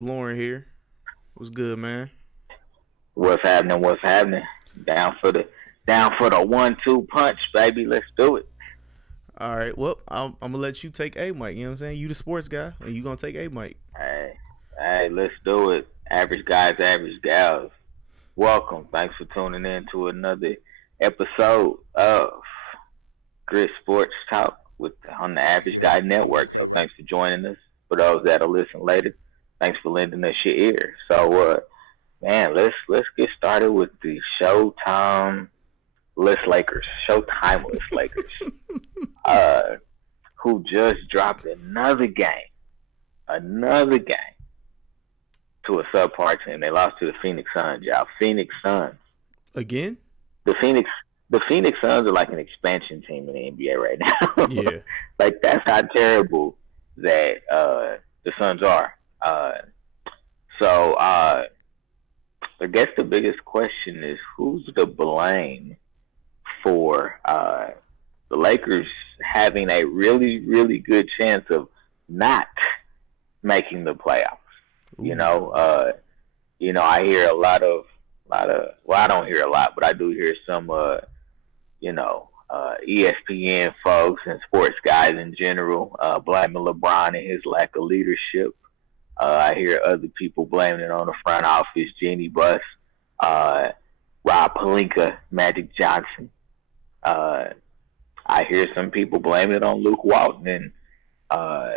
Lauren here. What's good, man? What's happening? What's happening? Down for the down for the 1-2 punch, baby. Let's do it. All right. Well, I'm gonna let you take A Mike. You know what I'm saying? You the sports guy, and you gonna take A Mike. Hey, hey, let's do it. Average guys, average gals. Welcome. Thanks for tuning in to another episode of Grit Sports Talk on the Average Guy Network. So thanks for joining us. For those that'll listen later, thanks for lending us your ear. So man, let's get started with the Showtime list Lakers, Showtimeless Lakers, uh, who just dropped another game to a subpar team. They lost to the Phoenix Suns. Y'all, Phoenix Suns. Again? The Phoenix, the Phoenix Suns are like an expansion team in the NBA right now. Yeah. Like that's how terrible that the Suns are. So I guess the biggest question is who's to blame for the Lakers having a really, really good chance of not making the playoffs. You Ooh. know, I hear a lot of. Well, I don't hear a lot, but I do hear some, ESPN folks and sports guys in general blaming LeBron and his lack of leadership. I hear other people blaming it on the front office, Jeannie Buss, uh, Rob Pelinka, Magic Johnson. Uh, I hear some people blaming it on Luke Walton and uh,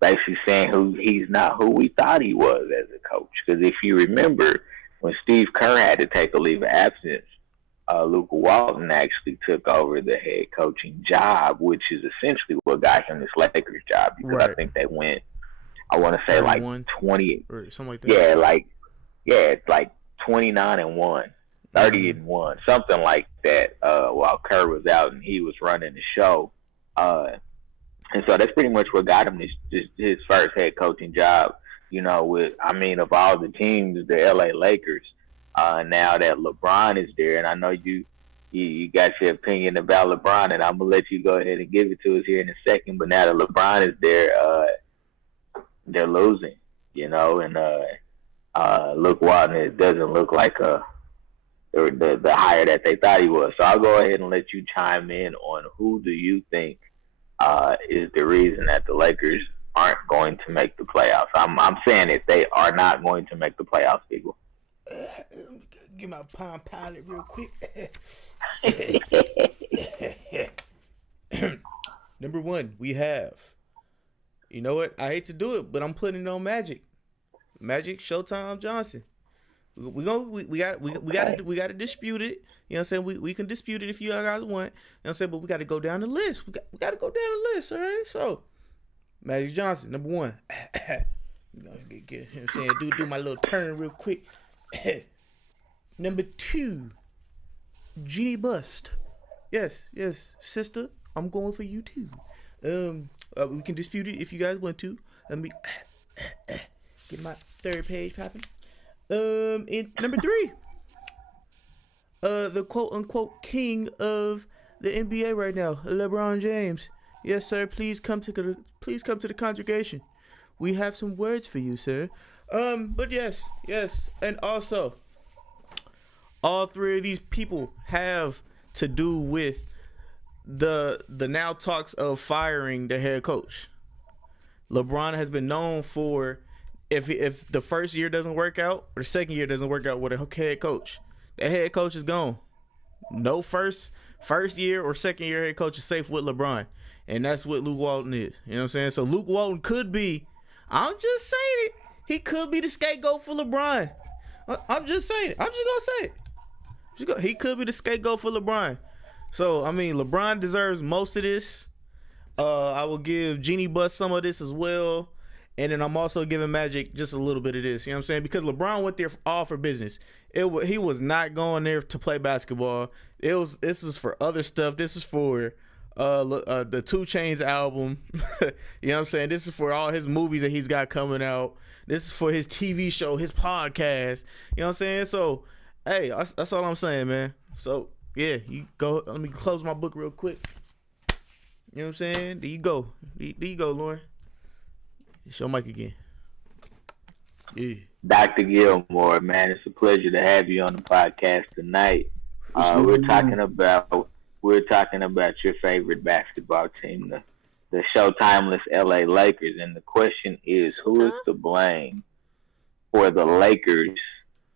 basically saying he's not who we thought he was as a coach. Because if you remember, when Steve Kerr had to take a leave of absence, Luke Walton actually took over the head coaching job, which is essentially what got him this Lakers job. Because I Right. think they went, I want to say like 31 20, or something like that. it's like 29-1, 30 Mm-hmm. and one, something like that. While Kerr was out and he was running the show, uh, and so that's pretty much what got him his first head coaching job. Of all the teams, the LA Lakers. Now that LeBron is there, and I know you got your opinion about LeBron, and I'm gonna let you go ahead and give it to us here in a second. But now that LeBron is there, they're losing, and Luke Walton, it doesn't look like the hire that they thought he was. So I'll go ahead and let you chime in on who do you think is the reason that the Lakers aren't going to make the playoffs. I'm saying it, they are not going to make the playoffs, people. Get my Palm Pilot real quick. Number one, we have. You know what? I hate to do it, but I'm putting it on Magic. Magic Showtime Johnson. We gotta dispute it. You know what I'm saying? We can dispute it if you guys want. You know what I'm saying? But we gotta go down the list. We gotta go down the list, all right? So Magic Johnson, number one. You know what I'm saying? Do my little turn real quick. Number two, Jeannie Bust. Yes, sister, I'm going for you too. We can dispute it if you guys want to. Let me get my third page popping. In number three, the quote unquote king of the NBA right now, LeBron James. Yes, sir. Please come to the congregation. We have some words for you, sir. But yes, and also, all three of these people have to do with the now talks of firing the head coach. LeBron has been known for if the first year doesn't work out or the second year doesn't work out with a head coach, the head coach is gone. No first year or second year head coach is safe with LeBron, and that's what Luke Walton is. You know what I'm saying? So Luke Walton could be. I'm just saying it. He could be the scapegoat for LeBron. I'm just saying it. I'm just gonna say it. He could be the scapegoat for LeBron. So I mean, LeBron deserves most of this. I will give Jeannie Buss some of this as well. And then I'm also giving Magic just a little bit of this. You know what I'm saying? Because LeBron went there all for business. He was not going there to play basketball. This is for other stuff. This is for the 2 Chainz album. You know what I'm saying? This is for all his movies that he's got coming out. This is for his TV show, his podcast. You know what I'm saying? So, hey, that's all I'm saying, man. So, yeah, you go. Let me close my book real quick. You know what I'm saying? There you go. There you go, Lauren. It's your mic again. Yeah. Dr. Gilmore, man, it's a pleasure to have you on the podcast tonight. We're talking about your favorite basketball team, the Showtimeless LA Lakers, and the question is, who is to blame for the Lakers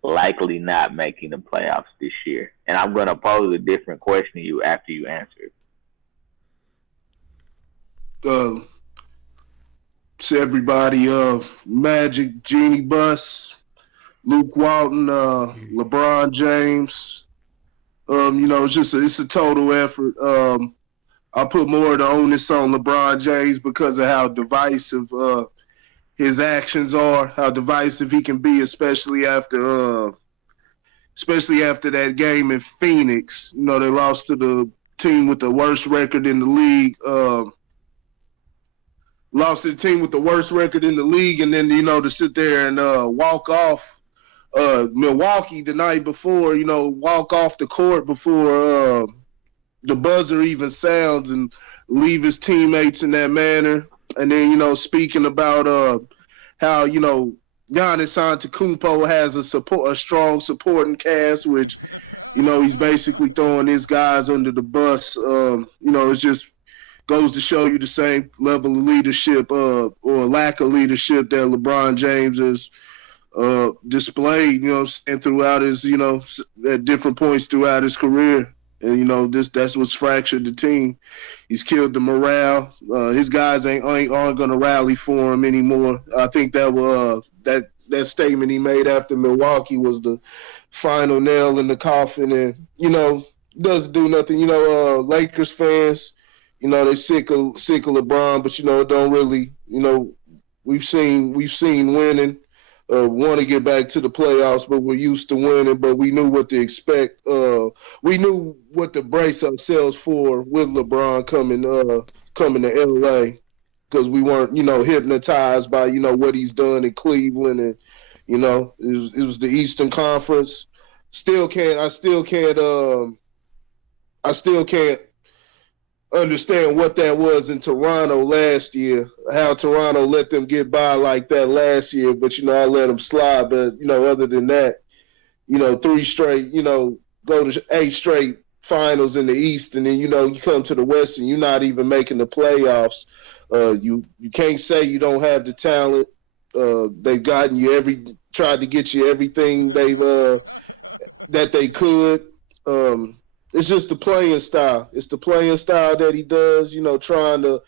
likely not making the playoffs this year? And I'm going to pose a different question to you after you answer. To everybody, Magic, Jeannie Buss, Luke Walton, LeBron James. It's a total effort. I put more of the onus on LeBron James because of how divisive his actions are, how divisive he can be, especially after that game in Phoenix. You know, they lost to the team with the worst record in the league. And then, you know, to sit there and walk off Milwaukee the night before, you know, walk off the court before the buzzer even sounds and leave his teammates in that manner. And then, you know, speaking about how, you know, Giannis Antetokounmpo has a strong supporting cast, which, you know, he's basically throwing his guys under the bus. You know, it just goes to show you the same level of leadership or lack of leadership that LeBron James has displayed, you know, and throughout his, you know, at different points throughout his career. And, you know, that's what's fractured the team. He's killed the morale. His guys aren't going to rally for him anymore. I think that statement he made after Milwaukee was the final nail in the coffin. And, you know, doesn't do nothing. You know, Lakers fans, you know, they sick of LeBron, but, you know, it don't really, you know, we've seen winning. Want to get back to the playoffs, but we're used to winning. But we knew what to expect. We knew what to brace ourselves for with LeBron coming to LA, because we weren't, you know, hypnotized by, you know, what he's done in Cleveland, and, you know, it was the Eastern Conference. I still can't understand what that was in Toronto last year, how Toronto let them get by like that last year, but, you know, I let them slide. But, you know, other than that, you know, 3 straight, you know, go to 8 straight finals in the East, and then, you know, you come to the West and you're not even making the playoffs. You can't say you don't have the talent. They've gotten you tried to get you everything that they could. It's just the playing style. It's the playing style that he does, you know, trying to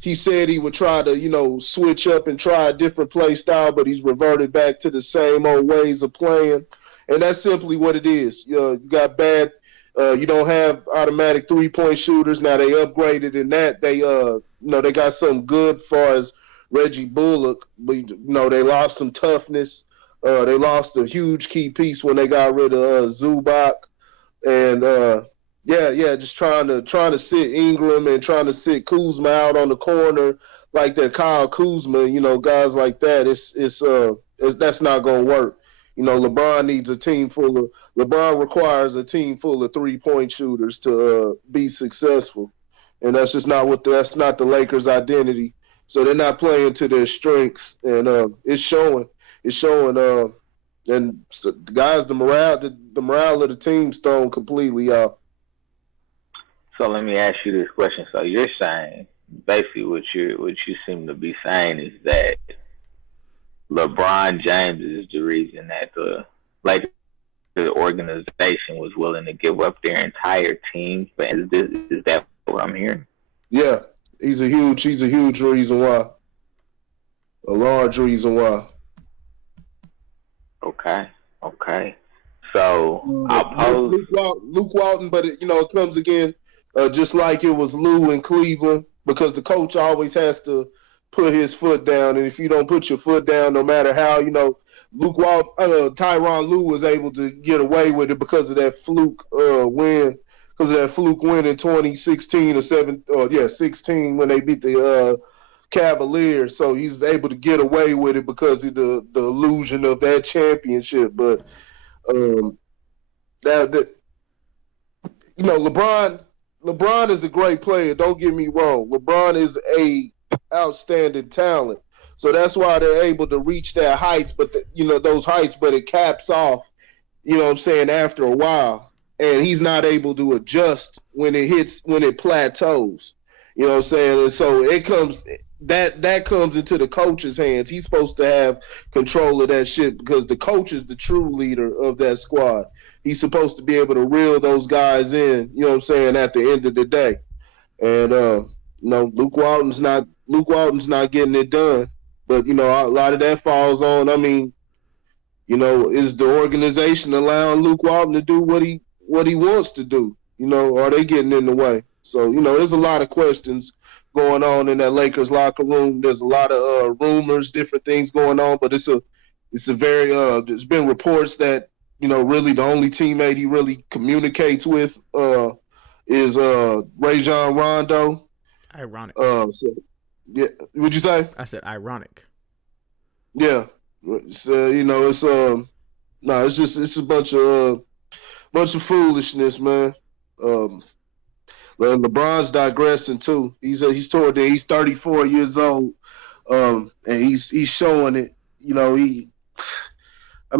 he said he would try to, you know, switch up and try a different play style, but he's reverted back to the same old ways of playing. And that's simply what it is. You got bad you don't have automatic 3-point shooters. Now they upgraded in that. They you know, they got something good as far as Reggie Bullock, but, you know, they lost some toughness. They lost a huge key piece when they got rid of Zubac. And just trying to sit Ingram and trying to sit Kuzma out on the corner like that, Kyle Kuzma, you know, guys like that. That's not gonna work. You know, LeBron requires a team full of 3-point shooters to be successful, and that's just not that's not the Lakers' identity. So they're not playing to their strengths, and it's showing. And guys, the morale of the team's thrown completely out. So let me ask you this question. So you're saying, basically what you seem to be saying is that LeBron James is the reason that the Lakers organization was willing to give up their entire team. Is that what I'm hearing? Yeah, he's a huge reason why. A large reason why. Okay. So I'll pose Luke Walton, but it comes again, just like it was Lou in Cleveland, because the coach always has to put his foot down, and if you don't put your foot down, no matter how, Luke Walton, Tyronn Lue was able to get away with it because of that fluke win. Because of that fluke win in 2016 or 16 when they beat the Cavaliers. So he's able to get away with it because of the illusion of that championship. But LeBron is a great player. Don't get me wrong. LeBron is a outstanding talent. So that's why they're able to reach that heights, but those heights, but it caps off, you know what I'm saying, after a while. And he's not able to adjust when it plateaus. You know what I'm saying? And so it comes that comes into the coach's hands. He's supposed to have control of that shit because the coach is the true leader of that squad. He's supposed to be able to reel those guys in, you know what I'm saying, at the end of the day. And Luke Walton's not getting it done. But a lot of that falls on, is the organization allowing Luke Walton to do what he wants to do? Are they getting in the way? So, there's a lot of questions going on in that Lakers locker room. There's a lot of rumors, different things going on, but it's a very there's been reports that, really the only teammate he really communicates with is Rajon Rondo. Ironic. Yeah, what'd you say? I said ironic. Yeah. So, it's a bunch of foolishness, man. LeBron's digressing too. He's 34 years old, and he's showing it.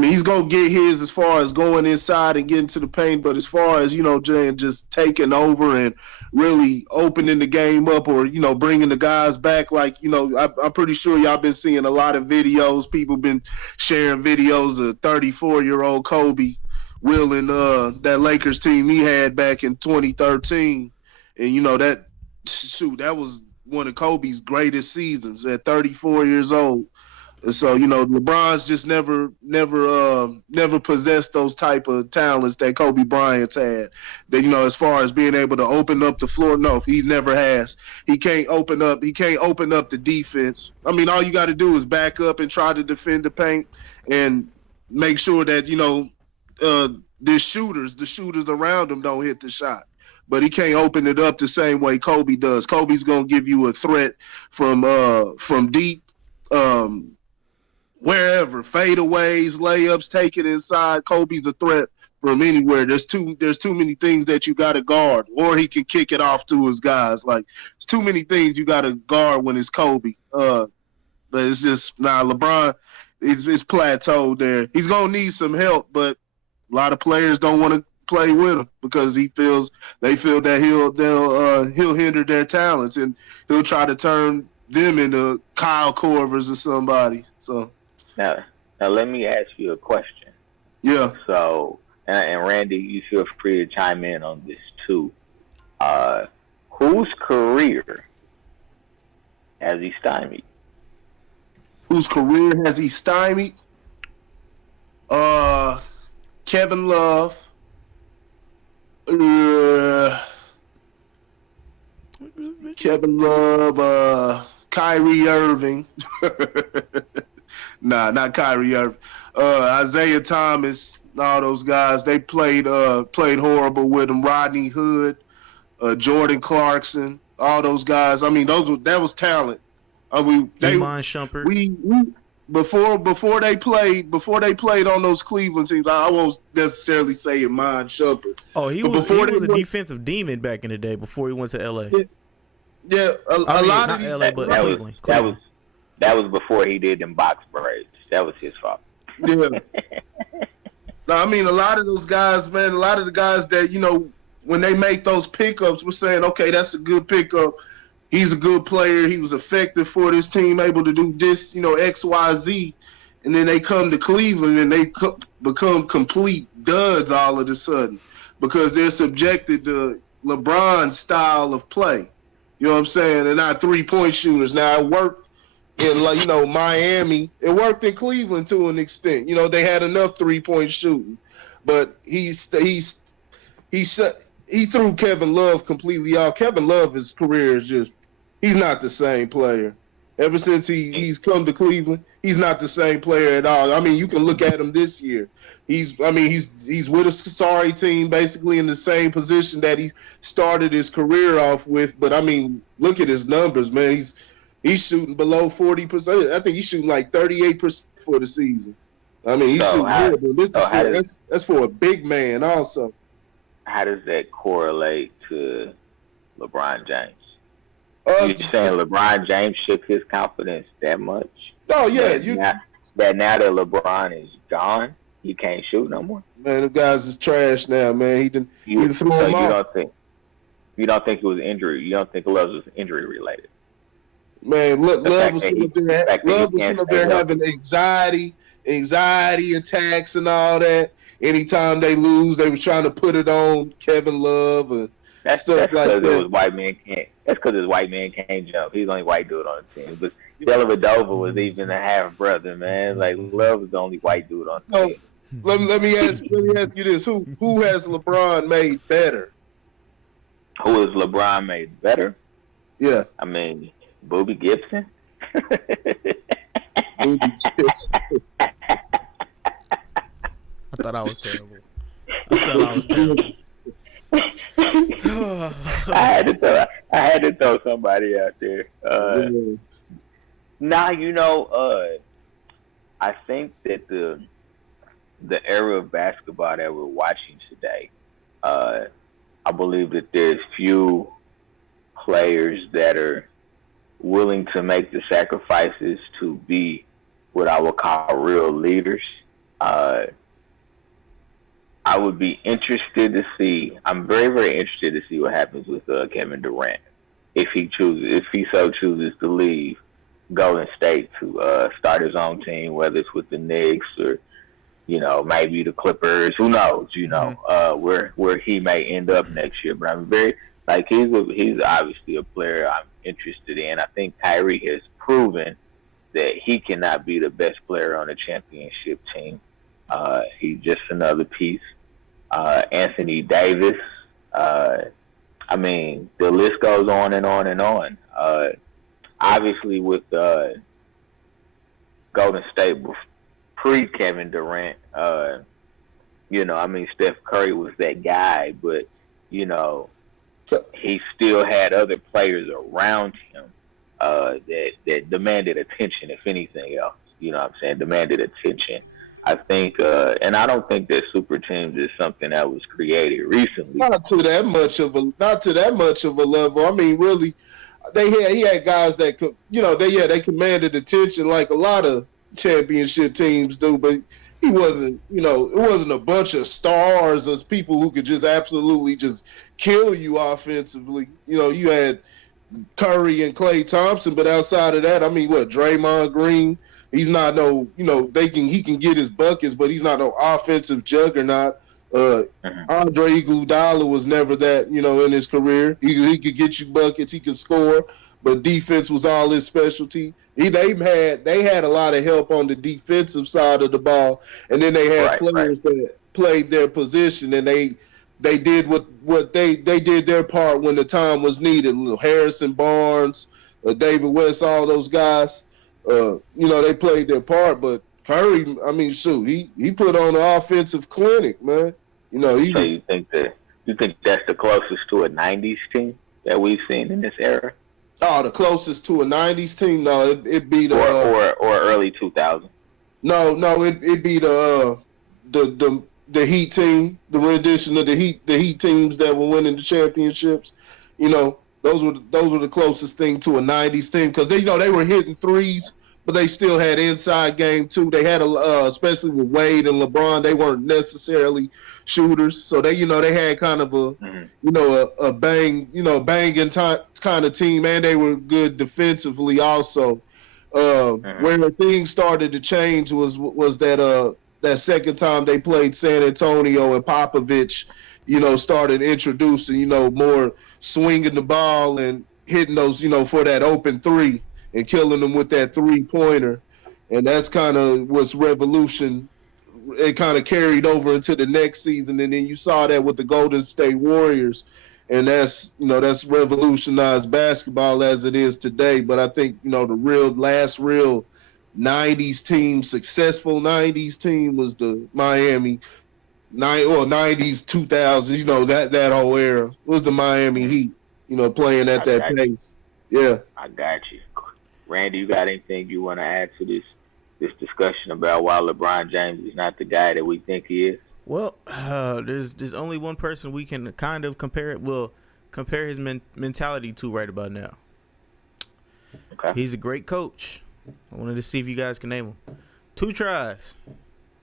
He's gonna get his as far as going inside and getting to the paint, but as far as just taking over and really opening the game up, or bringing the guys back, like I'm pretty sure y'all been seeing a lot of videos. People been sharing videos of 34-year-old Kobe willing that Lakers team he had back in 2013, and that was one of Kobe's greatest seasons at 34 years old. And so LeBron's just never possessed those type of talents that Kobe Bryant's had. That as far as being able to open up the floor, no, he never has. He can't open up the defense. All you got to do is back up and try to defend the paint and make sure that the shooters around him don't hit the shot. But he can't open it up the same way Kobe does. Kobe's gonna give you a threat from deep, wherever, fadeaways, layups, take it inside. Kobe's a threat from anywhere. There's too many things that you got to guard, or he can kick it off to his guys. Like, it's too many things you got to guard when it's Kobe. But it's just LeBron is plateaued there. He's gonna need some help, but a lot of players don't want to play with him because they feel that he'll hinder their talents, and he'll try to turn them into Kyle Korvers or somebody. So now let me ask you a question. Yeah. So and Randy, you feel free to chime in on this too. Whose career has he stymied? Whose career has he stymied? Kevin Love. Kevin Love, Kyrie Irving. Nah, not Kyrie Irving. Isaiah Thomas, all those guys, they played horrible with him. Rodney Hood, Jordan Clarkson, all those guys. That was talent. Iman Shumpert. Before they played on those Cleveland teams, I won't necessarily say Iman Shumpert. Oh, he was a defensive demon back in the day before he went to LA. Yeah, a lot of these, LA, but Cleveland. That was before he did them box braids. That was his fault. Yeah. No, a lot of those guys, man, a lot of the guys that, when they make those pickups, we're saying, okay, that's a good pickup. He's a good player. He was effective for this team, able to do this, X, Y, Z. And then they come to Cleveland and they become complete duds all of a sudden because they're subjected to LeBron's style of play. You know what I'm saying? They're not three-point shooters. Now, it worked in, Miami. It worked in Cleveland to an extent. They had enough three-point shooting. But he threw Kevin Love completely off. Kevin Love, his career is just, he's not the same player. Ever since he's come to Cleveland, he's not the same player at all. You can look at him this year. He's with a sorry team, basically in the same position that he started his career off with. But look at his numbers, man. He's shooting below 40%. I think he's shooting like 38% for the season. He's shooting horrible. That's for a big man, also. How does that correlate to LeBron James? You saying LeBron James shook his confidence that much? Oh yeah, now that LeBron is gone, he can't shoot no more. Man, the guys is trash now, man. He threw him off. You don't think it was injury? You don't think Love was injury related? Man, Love was up there having anxiety attacks and all that. Anytime they lose, they were trying to put it on Kevin Love and stuff like that. That's because his white man can't jump. He's the only white dude on the team. But Dellavedova was even a half brother, man. Like Love was the only white dude on the team. Let me ask you this: Who has LeBron made better? Who has LeBron made better? Yeah, I mean, Booby Gibson. I thought I was terrible. I had to throw somebody out there. I think that the era of basketball that we're watching today, I believe that there's few players that are willing to make the sacrifices to be what I would call real leaders. I would be interested to see. I'm very, very interested to see what happens with Kevin Durant if he so chooses to leave Golden State to start his own team, whether it's with the Knicks or maybe the Clippers. Who knows? Where he may end up next year. But I'm very he's obviously a player I'm interested in. I think Kyrie has proven that he cannot be the best player on a championship team. He's just another piece. Anthony Davis. I mean, the list goes on and on and on. Obviously, with Golden State pre-Kevin Durant, Steph Curry was that guy, but, he still had other players around him that demanded attention, if anything else. You know what I'm saying? Demanded attention. I think, and I don't think that super teams is something that was created recently. Not to that much of a level. I mean, really, he had guys that could, they commanded attention like a lot of championship teams do, but he wasn't, it wasn't a bunch of stars as people who could just absolutely just kill you offensively. You had Curry and Klay Thompson, but outside of that, I mean, Draymond Green. He's not he can get his buckets, but he's not no offensive juggernaut. Andre Iguodala was never that, in his career. He could get you buckets, he could score, but defense was all his specialty. They had a lot of help on the defensive side of the ball, and then they had players that played their position, and they did what they did their part when the time was needed. Harrison Barnes, David West, all those guys. They played their part, but Curry, I mean, shoot, he put on an offensive clinic, man. So you think that's the closest to a '90s team that we've seen in this era? Oh, the closest to a '90s team? No, it'd be the or early 2000s. No, it'd be the Heat team, the rendition of the Heat teams that were winning the championships. Those were the closest thing to a '90s team because they were hitting threes, but they still had inside game too. They had especially with Wade and LeBron, they weren't necessarily shooters, so they had kind of a banging kind of team, and they were good defensively also. Where things started to change was that second time they played San Antonio and Popovich, started introducing more swinging the ball and hitting those, for that open three and killing them with that 3-pointer. And that's kind of what's revolution. It kind of carried over into the next season. And then you saw that with the Golden State Warriors. And that's revolutionized basketball as it is today. But I think, the last real 90s team, successful 90s team was the Miami 90s, 2000s, that whole era was the Miami Heat, playing at that pace. Yeah. I got you. Randy, you got anything you want to add to this discussion about why LeBron James is not the guy that we think he is? Well, there's only one person we can kind of compare his mentality to right about now. Okay. He's a great coach. I wanted to see if you guys can name him. 2 tries.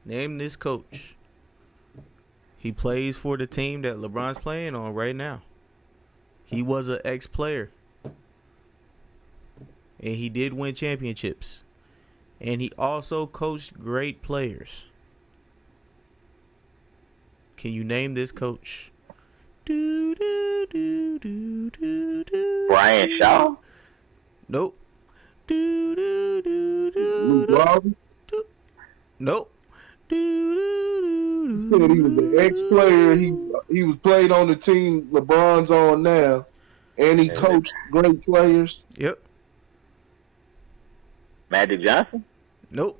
Name this coach. He plays for the team that LeBron's playing on right now. He was an ex-player. And he did win championships. And he also coached great players. Can you name this coach? Brian Shaw? Nope. Robin Nope. said he was an ex-player. He was played on the team LeBron's on now, and he coached great players. Yep. Magic Johnson? Nope.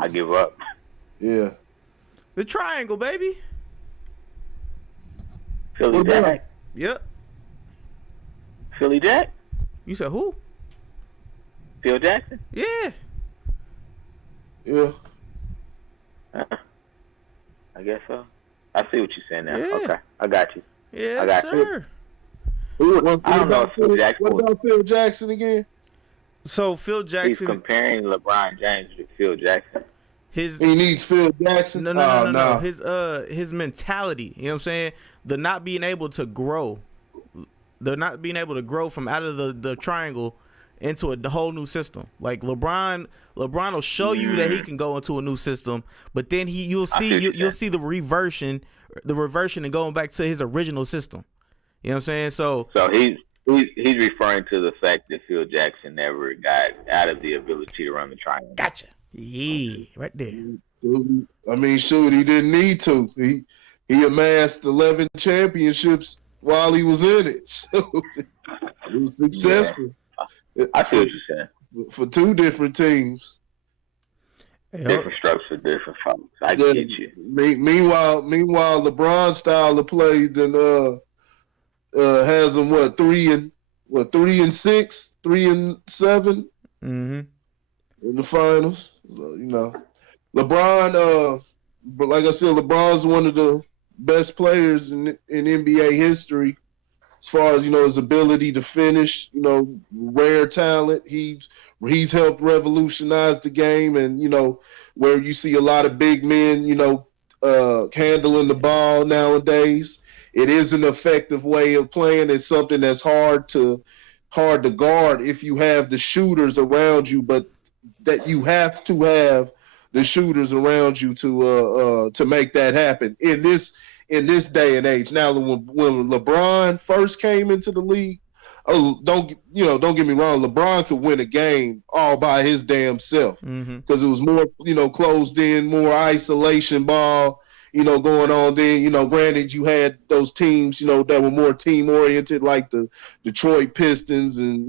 I give up. Yeah. The triangle, baby. Philly Jack? Yep. Philly Jack? You said who? Phil Jackson? Yeah. Yeah. I guess so. I see what you're saying now. Yeah. Okay. I got you. Yes, I got sir. What I don't know if Phil Jackson what about Phil Jackson again? So Phil He's Jackson, comparing LeBron James to Phil Jackson. his He needs Phil Jackson. no. His mentality. You know what I'm saying? The not being able to grow, from out of the triangle into a whole new system. Like LeBron will show you that he can go into a new system, but then you'll see the reversion and going back to his original system. You know what I'm saying? So he's referring to the fact that Phil Jackson never got out of the ability to run the triangle. gotcha. Yeah, right there. I mean, shoot, he didn't need to. He amassed 11 championships while he was in it. So it was successful. Yeah. I see what you're saying. For 2 different teams. Different strokes for different folks. I get you. Meanwhile, LeBron's style of play then has him 3-6, 3-7 Mm-hmm. in the finals. So, LeBron. But like I said, LeBron's one of the best players in NBA history as far as his ability to finish. Rare talent. He's helped revolutionize the game, and where you see a lot of big men, handling the ball nowadays. It is an effective way of playing. It's something that's hard to guard if you have the shooters around you, but that you have to have the shooters around you to make that happen in this day and age. Now, when LeBron first came into the league, don't get me wrong, LeBron could win a game all by his damn self because it was more closed in, more isolation ball. Going on then, granted you had those teams, that were more team oriented like the Detroit Pistons and,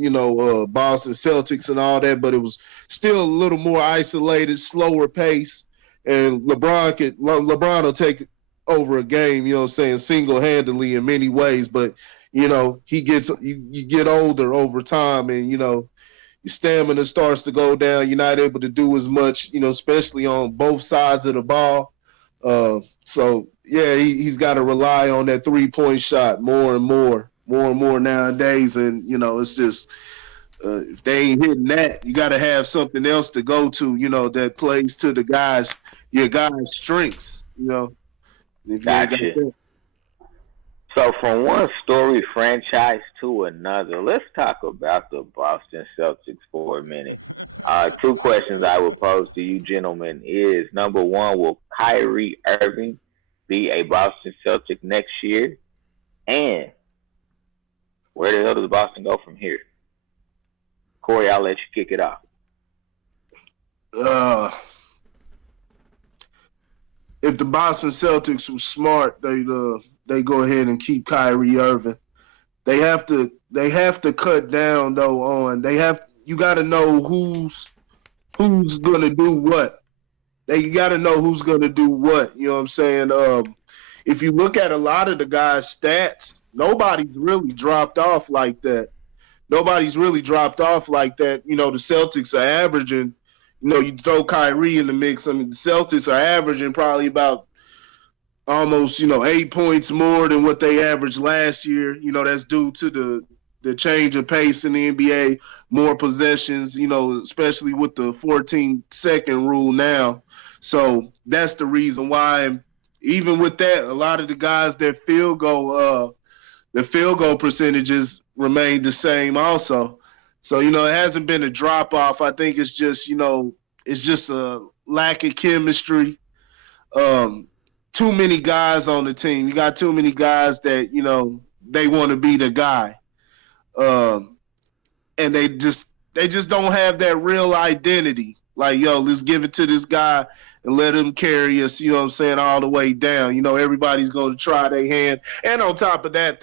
Boston Celtics and all that, but it was still a little more isolated, slower pace. And LeBron will take over a game, single-handedly in many ways, but, you get older over time and, your stamina starts to go down. You're not able to do as much, especially on both sides of the ball. So yeah, he's got to rely on that 3-point shot more and more nowadays. And it's just if they ain't hitting that, you got to have something else to go to. That plays to your guys' strengths. Gotcha. So from one story franchise to another, let's talk about the Boston Celtics for a minute. 2 questions I will pose to you gentlemen is, number 1, will Kyrie Irving be a Boston Celtic next year? And where the hell does Boston go from here? Corey, I'll let you kick it off. If the Boston Celtics were smart, they go ahead and keep Kyrie Irving. They have to cut down though on you got to know who's going to do what. You got to know who's going to do what. You know what I'm saying? If you look at a lot of the guys' stats, nobody's really dropped off like that. The Celtics are averaging, you throw Kyrie in the mix. I mean, the Celtics are averaging probably about almost, 8 points more than what they averaged last year. That's due to the change of pace in the NBA, more possessions, especially with the 14-second rule now. So that's the reason why. And even with that, a lot of the guys that field goal percentages remain the same also. So, it hasn't been a drop off. I think it's just, it's just a lack of chemistry. Too many guys on the team. You got too many guys that, they want to be the guy. And they just don't have that real identity. Like, let's give it to this guy and let him carry us, all the way down. Everybody's going to try their hand. And on top of that,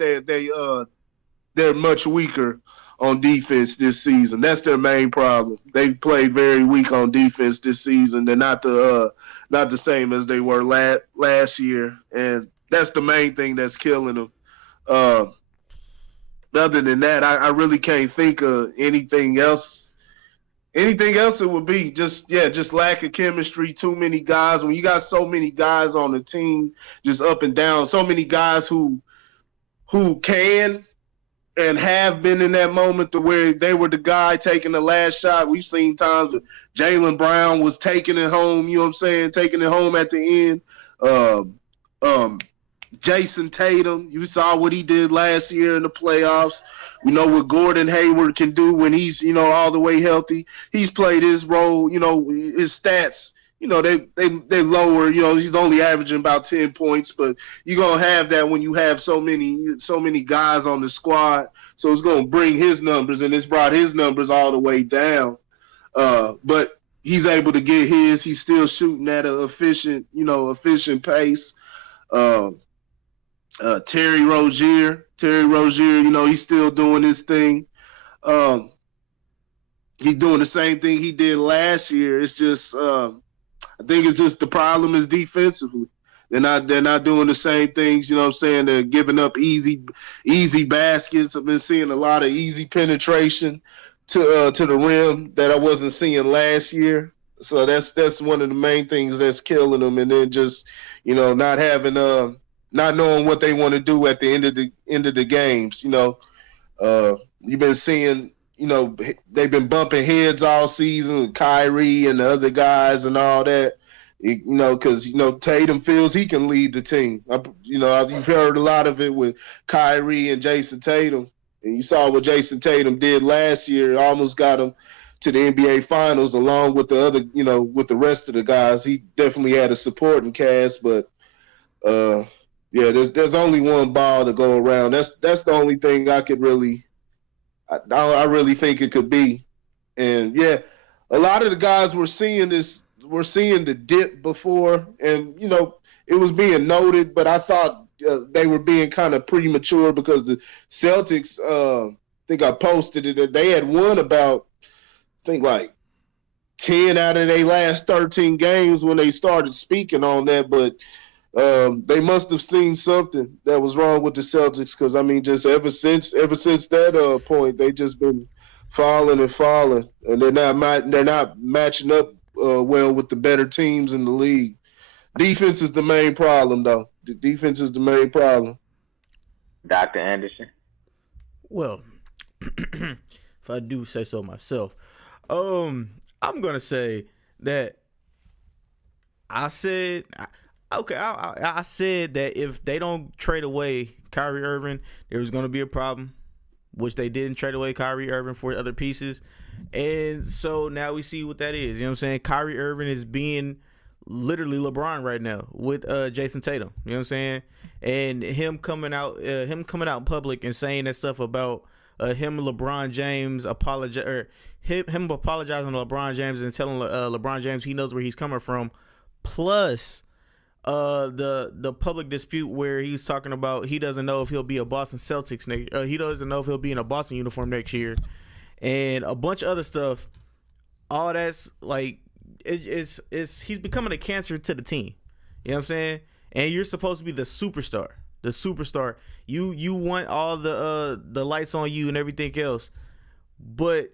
they're much weaker on defense this season. That's their main problem. They've played very weak on defense this season. They're not the same as they were last year, and that's the main thing that's killing them. Other than that, I really can't think of anything else. Anything else, it would be just lack of chemistry. Too many guys. When you got so many guys on the team, just up and down. So many guys who can and have been in that moment to where they were the guy taking the last shot. We've seen times where Jaylen Brown was taking it home, taking it home at the end. Jason Tatum, you saw what he did last year in the playoffs. We know what Gordon Hayward can do when he's, all the way healthy. He's played his role, his stats, they lower, he's only averaging about 10 points, but you're going to have that when you have so many guys on the squad. So it's going to bring his numbers, and it's brought his numbers all the way down. But he's able to get his. He's still shooting at an efficient pace. Terry Rozier, he's still doing his thing. He's doing the same thing he did last year. It's just I think it's just the problem is defensively. They're not doing the same things, They're giving up easy baskets. I've been seeing a lot of easy penetration to the rim that I wasn't seeing last year. So that's one of the main things that's killing them. And then just, not having not knowing what they want to do at the end of the games. You've been seeing, they've been bumping heads all season with Kyrie and the other guys and all that. Because Tatum feels he can lead the team. You've heard a lot of it with Kyrie and Jason Tatum, and you saw what Jason Tatum did last year. Almost got him to the NBA Finals, along with the other, with the rest of the guys. He definitely had a supporting cast, but there's only one ball to go around. That's the only thing I could really, I really think it could be. And a lot of the guys were seeing the dip before, and it was being noted, but I thought they were being kind of premature because the Celtics, I think I posted it, that they had won about, I think, like 10 out of their last 13 games when they started speaking on that, but they must have seen something that was wrong with the Celtics, because just ever since that point, they just been falling, and they're not matching up well with the better teams in the league. Defense is the main problem, though. The defense is the main problem. Dr. Anderson? Well, if I do say so myself, I'm going to say that I said that if they don't trade away Kyrie Irving, there was going to be a problem, which they didn't trade away Kyrie Irving for other pieces. And so now we see what that is. You know what I'm saying? Kyrie Irving is being literally LeBron right now with Jason Tatum. You know what I'm saying? And him coming out in public and saying that stuff about him LeBron James apologizing to LeBron James and telling LeBron James he knows where he's coming from. Plus the public dispute where he's talking about he doesn't know if he'll be a Boston Celtics he doesn't know if he'll be in a Boston uniform next year, and a bunch of other stuff. All that's like it's he's becoming a cancer to the team. You know what I'm saying? And you're supposed to be the superstar. You want all the lights on you and everything else, but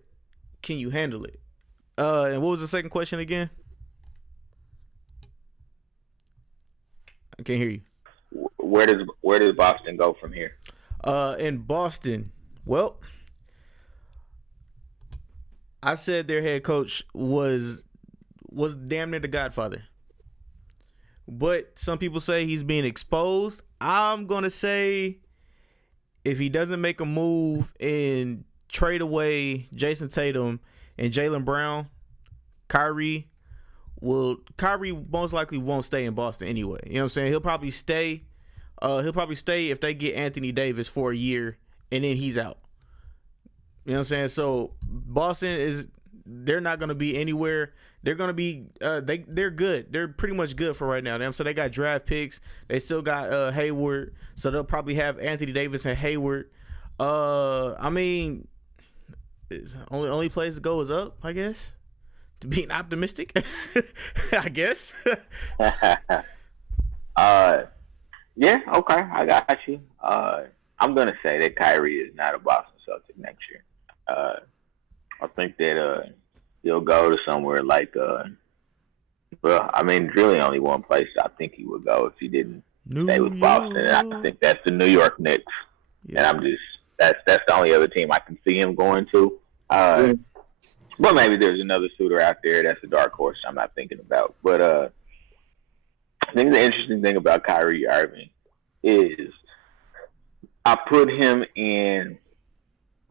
can you handle it? And what was the second question again? I can't hear you. Where does Boston go from here? In Boston, well, I said their head coach was damn near the Godfather. But some people say he's being exposed. I'm gonna say if he doesn't make a move and trade away Jason Tatum and Jaylen Brown, Kyrie most likely won't stay in Boston anyway. You know what I'm saying? He'll probably stay. If they get Anthony Davis for a year and then he's out. You know what I'm saying? So Boston they're not going to be anywhere. They're going to be they're good. They're pretty much good for right now. So they got draft picks. They still got Hayward. So they'll probably have Anthony Davis and Hayward. I mean, only place to go is up, I guess. To being optimistic, I guess. Yeah, okay, I got you. I'm gonna say that Kyrie is not a Boston Celtic next year. I think that he'll go to somewhere like well, I mean, really only one place I think he would go if he didn't stay with Boston, and I think that's the New York Knicks. Yeah. And that's the only other team I can see him going to. But maybe there's another suitor out there that's a dark horse I'm not thinking about. But I think the interesting thing about Kyrie Irving is I put him in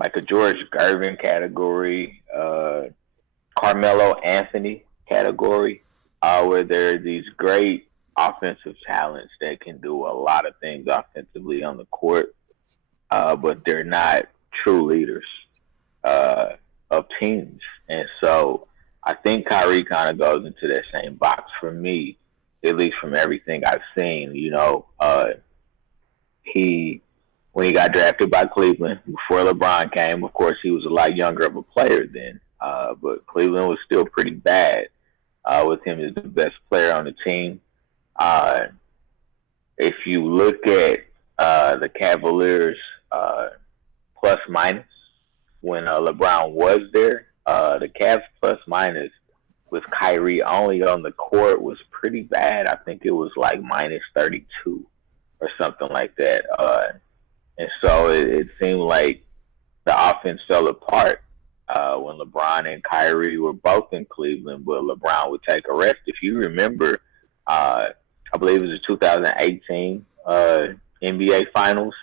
like a George Gervin category, Carmelo Anthony category, where there are these great offensive talents that can do a lot of things offensively on the court, but they're not true leaders of teams. And so I think Kyrie kind of goes into that same box for me, at least from everything I've seen. You know, when he got drafted by Cleveland before LeBron came, of course, he was a lot younger of a player then, but Cleveland was still pretty bad with him as the best player on the team. If you look at the Cavaliers plus minus when LeBron was there, the Cavs plus minus with Kyrie only on the court was pretty bad. I think it was like minus 32 or something like that. And so it seemed like the offense fell apart when LeBron and Kyrie were both in Cleveland, but LeBron would take a rest. If you remember, I believe it was the 2018 NBA Finals,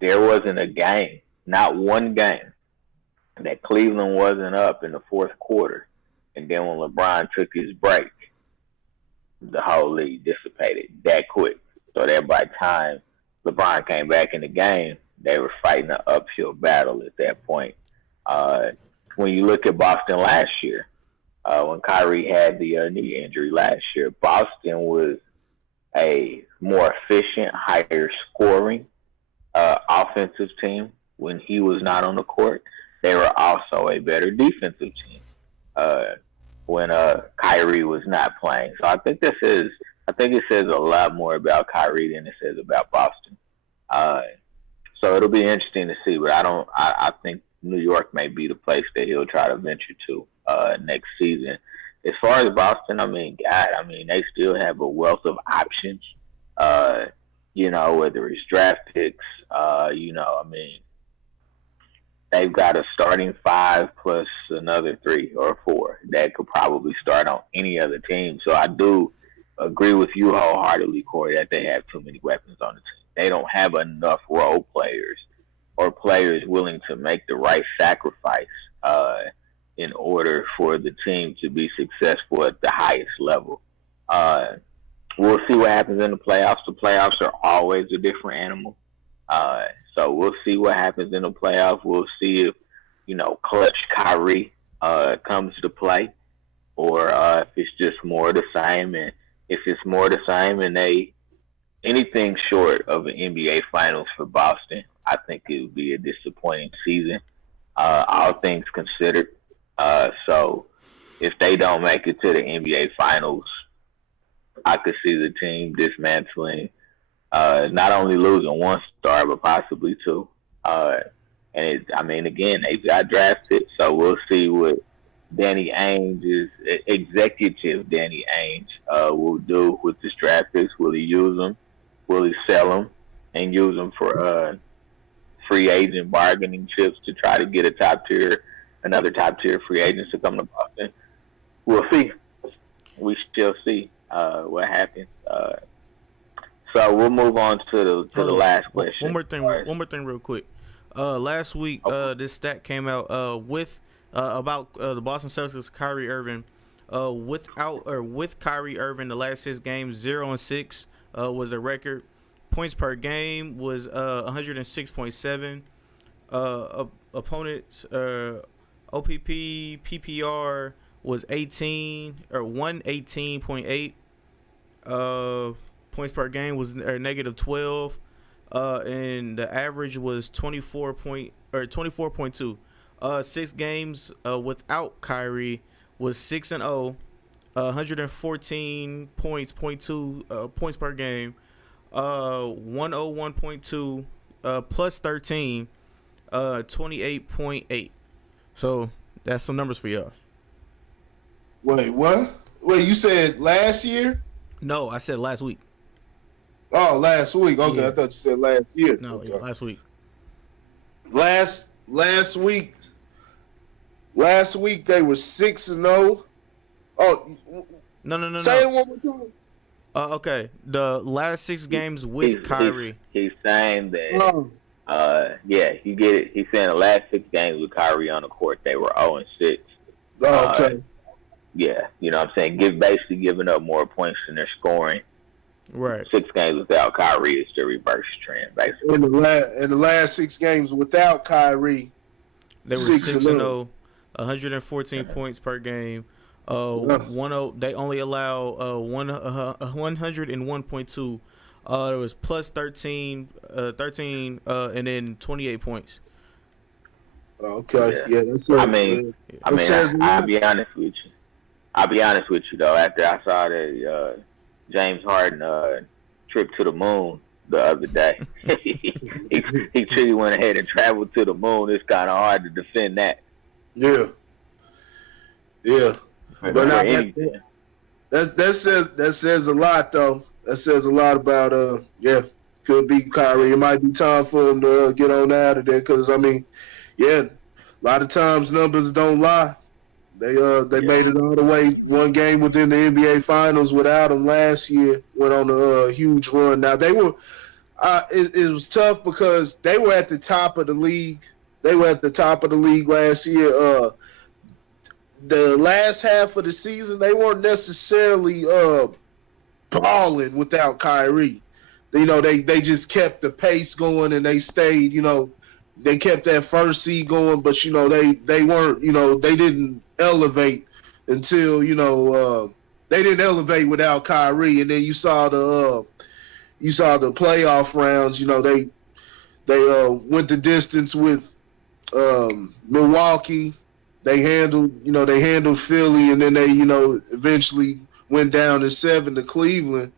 there wasn't a game, not one game, that Cleveland wasn't up in the fourth quarter. And then when LeBron took his break, the whole league dissipated that quick. So that by the time LeBron came back in the game, they were fighting an uphill battle at that point. When you look at Boston last year, when Kyrie had the knee injury last year, Boston was a more efficient, higher scoring offensive team when he was not on the court. They were also a better defensive team when Kyrie was not playing. So I think it says a lot more about Kyrie than it says about Boston. So it'll be interesting to see, but I think New York may be the place that he'll try to venture to next season. As far as Boston, they still have a wealth of options. Whether it's draft picks, they've got a starting 5 plus another 3 or 4 that could probably start on any other team. So I do agree with you wholeheartedly, Corey, that they have too many weapons on the team. They don't have enough role players or players willing to make the right sacrifice in order for the team to be successful at the highest level. We'll see what happens in the playoffs. The playoffs are always a different animal. So we'll see what happens in the playoffs. We'll see if, clutch Kyrie comes to play, or if it's just more of the same. And if it's more of the same and anything short of an NBA Finals for Boston, I think it would be a disappointing season, all things considered. So if they don't make it to the NBA Finals, I could see the team dismantling, not only losing one star, but possibly 2. Again, they've got drafted, so we'll see what executive Danny Ainge will do with this draft picks. Will he use them? Will he sell them and use them for free agent bargaining chips to try to get a top tier another top tier free agent to come to Boston. We'll see. We shall see what happens. So we'll move on to the last question. One more thing, real quick. Last week, this stat came out with about the Boston Celtics, Kyrie Irving. With Kyrie Irving, the last 6 games, 0-6 was the record. Points per game was 106.7. Opponents OPP PPR was 118.8. Points per game was negative 12. And the average was 24.2. 6 games without Kyrie was 6-0, 114 points, 0.2 points per game, 101.2 plus 13, 28.8. So that's some numbers for y'all. Wait, what? Wait, you said last year? No, I said last week. Oh, last week. Okay, Yeah. I thought you said last year. No, okay. yeah, last week. Last week. Last week they were 6-0. Oh, No. say it one more time. Okay, the last 6 games with Kyrie. He's saying that. Yeah, you get it. He's saying the last 6 games with Kyrie on the court, they were 0-6. Oh, okay. Yeah, you know what I'm saying? Basically giving up more points than they're scoring. Right. 6 games without Kyrie is the reverse trend, basically. In the last 6 games without Kyrie, they were 6-0, 114 points per game. They only allow 101.2. It was plus 13, and then 28 points. Okay, yeah, that's it. I'll be honest with you. Though. After I saw that James Harden trip to the moon the other day, he truly went ahead and traveled to the moon. It's kind of hard to defend that. Yeah. But that says a lot, though. That says a lot about could be Kyrie. It might be time for him to get on out of there because a lot of times numbers don't lie. They made it all the way one game within the NBA Finals without him last year. Went on a huge run. Now they were it was tough because they were at the top of the league. They were at the top of the league last year. The last half of the season, they weren't necessarily balling without Kyrie. They just kept the pace going and they stayed. They kept that first seed going, but they weren't. They didn't elevate until they didn't elevate without Kyrie. And then you saw the playoff rounds. They went the distance with Milwaukee. They handled Philly, and then they, eventually went down to 7 to Cleveland.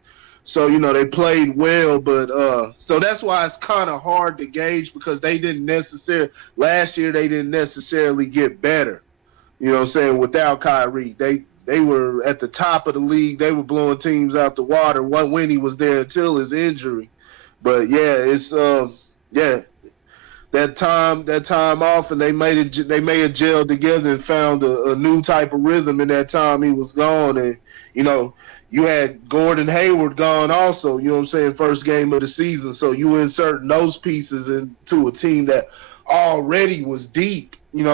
So, they played well, but so that's why it's kind of hard to gauge because last year they didn't necessarily get better. Without Kyrie. They were at the top of the league. They were blowing teams out the water when he was there until his injury. But it's that time off, and they may have gelled together and found a new type of rhythm in that time he was gone. And you had Gordon Hayward gone also. First game of the season. So you inserting those pieces into a team that already was deep. You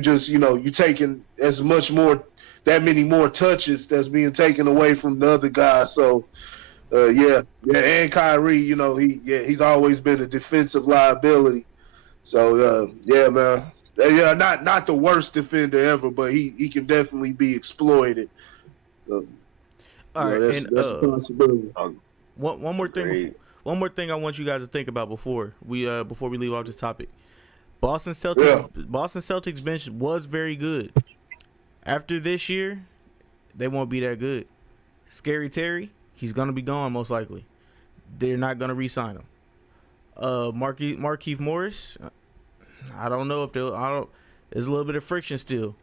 just you taking that many more touches that's being taken away from the other guys. So. And Kyrie, he's always been a defensive liability. So man, not the worst defender ever, but he can definitely be exploited. All right, that's a possibility. One more thing I want you guys to think about before we leave off this topic. Boston Celtics bench was very good. After this year, they won't be that good. Scary Terry, he's gonna be gone most likely. They're not gonna re-sign him. Markieff Morris, I don't know if there's a little bit of friction still,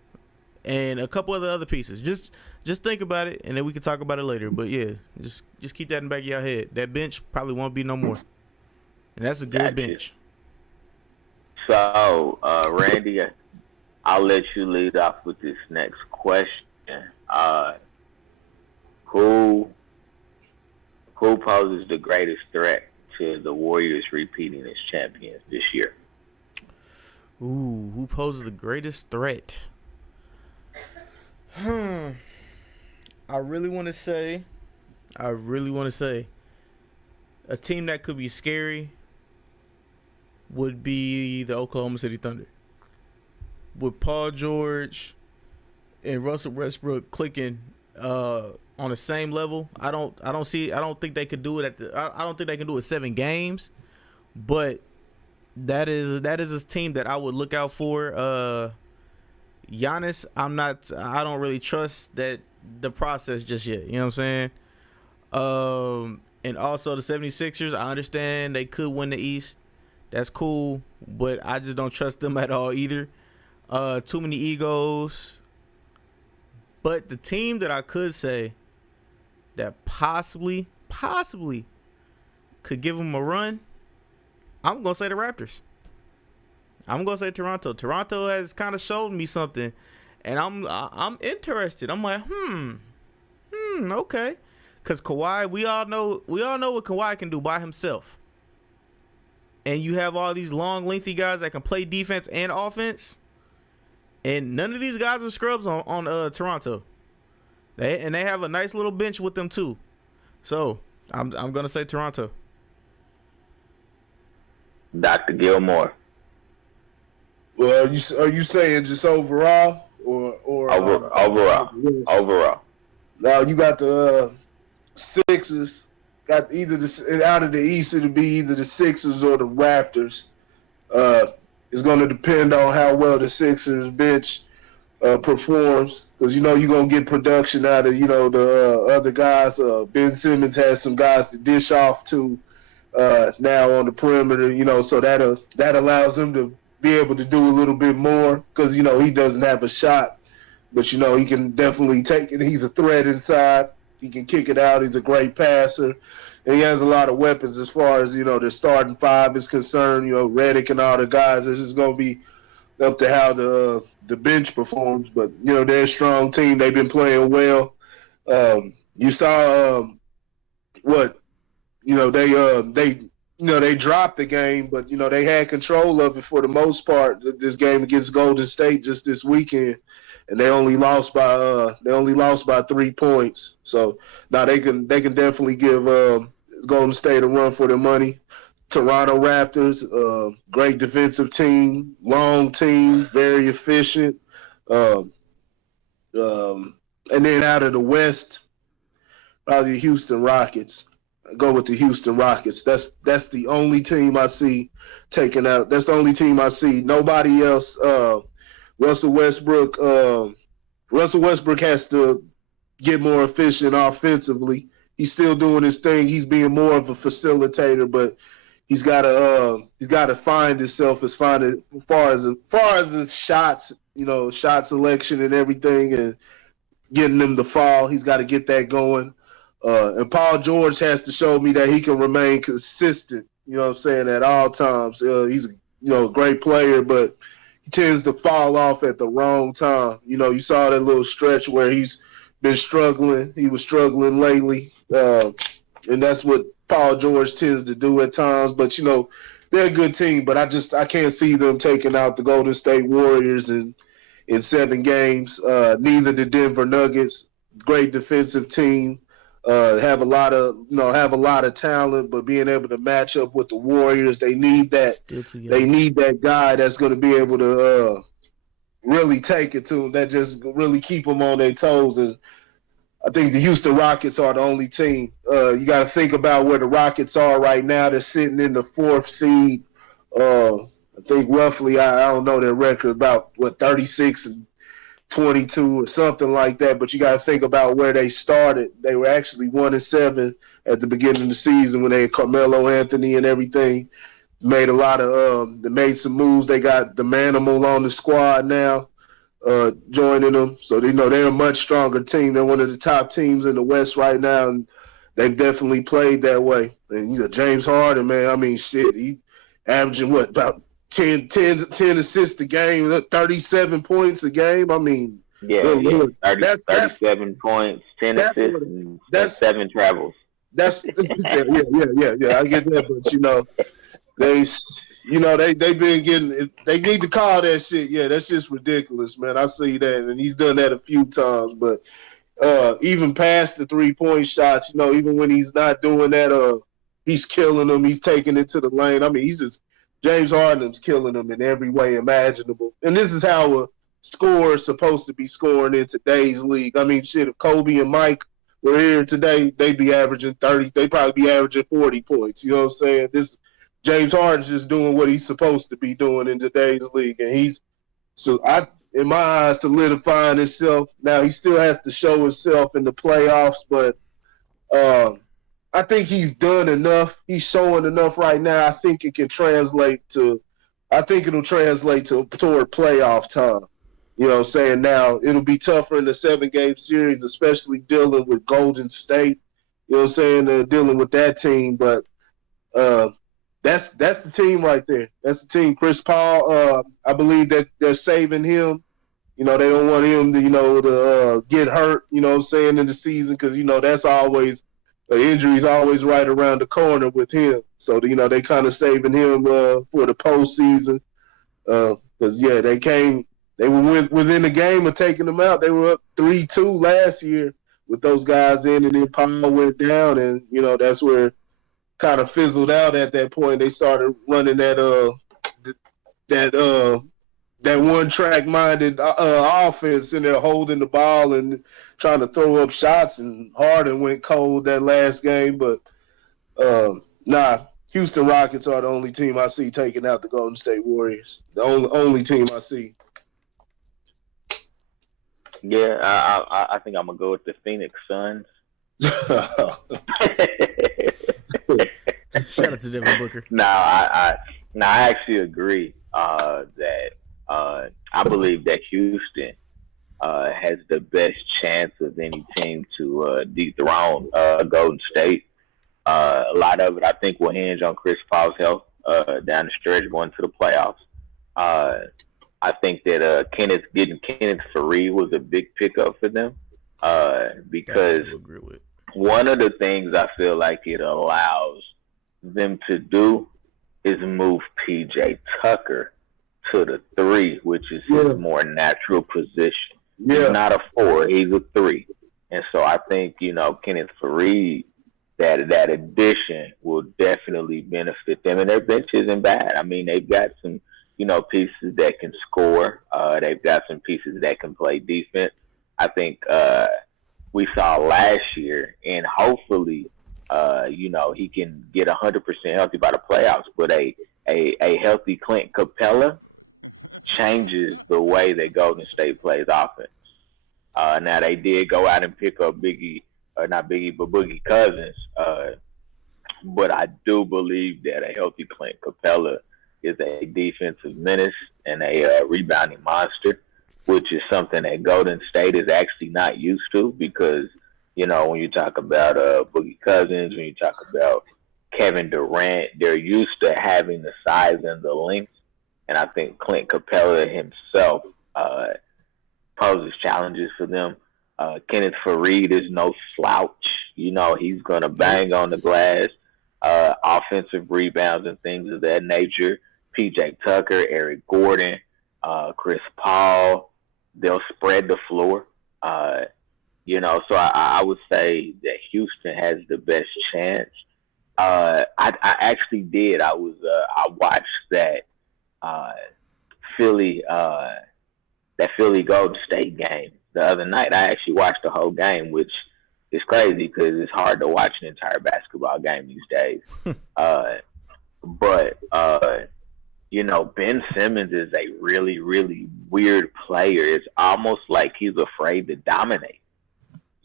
and a couple of the other pieces. Just think about it, and then we can talk about it later. But yeah, just keep that in the back of your head. That bench probably won't be no more, and that's a good bench. So, Randy, I'll let you lead off with this next question. Who poses the greatest threat to the Warriors repeating as champions this year? Ooh, who poses the greatest threat? I really want to say a team that could be scary would be the Oklahoma City Thunder. With Paul George and Russell Westbrook clicking on the same level, I don't think they could do it I don't think they can do it 7 games, but that is a team that I would look out for. Giannis, I don't really trust the process just yet. You know what I'm saying? And also the 76ers, I understand they could win the East. That's cool, but I just don't trust them at all either. Too many egos. But the team that I could say that possibly could give them a run, I'm going to say the Raptors. I'm going to say Toronto. Toronto has kind of showed me something, and I'm interested. I'm like, okay. Because Kawhi, we all know what Kawhi can do by himself. And you have all these long, lengthy guys that can play defense and offense. And none of these guys are scrubs on Toronto. They have a nice little bench with them too. So I'm gonna say Toronto. Dr. Gilmore. Well, are you saying just overall or overall? Now you got the Sixers. Got either out of the East, it'll be either the Sixers or the Raptors. It's going to depend on how well the Sixers bench performs, because you're going to get production out of the other guys. Ben Simmons has some guys to dish off to now on the perimeter. So that allows them to be able to do a little bit more, because he doesn't have a shot, but he can definitely take it. He's a threat inside. He can kick it out. He's a great passer. And he has a lot of weapons as far as, the starting five is concerned. Redick and all the guys. It's just going to be up to how the bench performs. But, they're a strong team. They've been playing well. You saw they dropped the game, but, they had control of it for the most part, this game against Golden State just this weekend. And they only lost by 3 points. So now they can definitely give Golden State a run for their money. Toronto Raptors, great defensive team, long team, very efficient. And then out of the West, probably the Houston Rockets. I go with the Houston Rockets. That's the only team I see taking out. That's the only team I see. Nobody else. Russell Westbrook has to get more efficient offensively. He's still doing his thing. He's being more of a facilitator, but he's got to find himself as far as his shots, shot selection and everything, and getting them to fall. He's got to get that going. And Paul George has to show me that he can remain consistent. At all times. He's a great player, but he tends to fall off at the wrong time. You saw that little stretch where he's been struggling. He was struggling lately. And that's what Paul George tends to do at times. But, they're a good team, but I can't see them taking out the Golden State Warriors in 7 games. Neither the Denver Nuggets, great defensive team. Have a lot of talent, but being able to match up with the Warriors, they need that. They need that guy that's going to be able to really take it to them, that just really keep them on their toes. And I think the Houston Rockets are the only team. You got to think about where the Rockets are right now. They're sitting in the 4th seed. I think roughly, I don't know their record, about 36-22 or something like that. But you got to think about where they started. They were actually 1-7 at the beginning of the season when they had Carmelo Anthony and everything. Made they made some moves. They got the Manimal on the squad now, joining them. So they're a much stronger team. They're one of the top teams in the West right now, and they've definitely played that way. And James Harden, man, I mean, shit, he averaging about 10 assists a game, 37 points a game. I mean, yeah, good yeah. Lord. 37 points, 10 assists, and 7 travels. That's yeah. I get that, but they've been getting. They need to call that shit. Yeah, that's just ridiculous, man. I see that, and he's done that a few times. But even past the 3-point shots, even when he's not doing that, he's killing them. He's taking it to the lane. I mean, James Harden's killing them in every way imaginable. And this is how a scorer is supposed to be scoring in today's league. I mean, shit, if Kobe and Mike were here today, they'd be averaging 30. They'd probably be averaging 40 points. You know what I'm saying? James Harden's just doing what he's supposed to be doing in today's league. And in my eyes, solidifying himself. Now, he still has to show himself in the playoffs, but I think he's done enough. He's showing enough right now. I think it'll translate toward playoff time. You know what I'm saying? Now, it'll be tougher in the 7-game series, especially dealing with Golden State. You know what I'm saying? Dealing with that team. But that's the team right there. That's the team. Chris Paul, I believe that they're saving him. They don't want him to, to get hurt, you know what I'm saying, in the season because, that's always – injury's always right around the corner with him. So, they kind of saving him for the postseason. Because, they were within the game of taking them out. They were up 3-2 last year with those guys in, and then Paul went down, and, that's where it kind of fizzled out at that point. They started running that one-track-minded offense in there, holding the ball and trying to throw up shots, and Harden went cold that last game. But, Houston Rockets are the only team I see taking out the Golden State Warriors. The only team I see. Yeah, I think I'm going to go with the Phoenix Suns. Shout out to Devin Booker. I actually agree that I believe that Houston has the best chance of any team to dethrone Golden State. A lot of it, I think, will hinge on Chris Paul's health down the stretch going to the playoffs. I think that Kenneth Faried was a big pickup for them because one of the things I feel like it allows them to do is move PJ Tucker to the 3, which is his more natural position. Yeah. He's not a 4, he's a 3. And so I think, Kenneth Faried, that addition will definitely benefit them. And their bench isn't bad. I mean, they've got some, pieces that can score. They've got some pieces that can play defense. I think we saw last year, and hopefully, he can get 100% healthy by the playoffs. But a healthy Clint Capella changes the way that Golden State plays offense. Now, they did go out and pick up Boogie Cousins. But I do believe that a healthy Clint Capella is a defensive menace and a rebounding monster, which is something that Golden State is actually not used to because, when you talk about Boogie Cousins, when you talk about Kevin Durant, they're used to having the size and the length. And I think Clint Capella himself poses challenges for them. Kenneth Faried is no slouch. He's going to bang on the glass, offensive rebounds and things of that nature. PJ Tucker, Eric Gordon, Chris Paul, they'll spread the floor. So I would say that Houston has the best chance. I actually did. I watched that Philly Golden State game the other night. I actually watched the whole game, which is crazy because it's hard to watch an entire basketball game these days. But Ben Simmons is a really, really weird player. It's almost like he's afraid to dominate.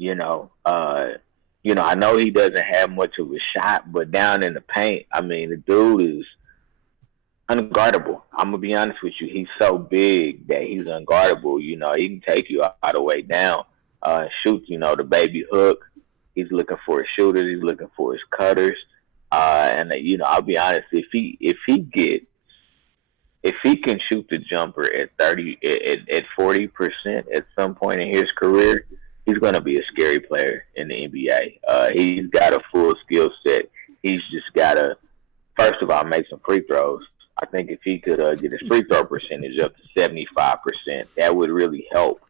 I know he doesn't have much of a shot, but down in the paint, I mean, the dude is unguardable. I'm going to be honest with you. He's so big that he's unguardable. He can take you all the way down, shoot, the baby hook. He's looking for his shooters. He's looking for his cutters. And I'll be honest, if he gets if he can shoot the jumper at 40% at some point in his career, he's going to be a scary player in the NBA. He's got a full skill set. He's just got to, first of all, make some free throws. I think if he could get his free throw percentage up to 75%, that would really help.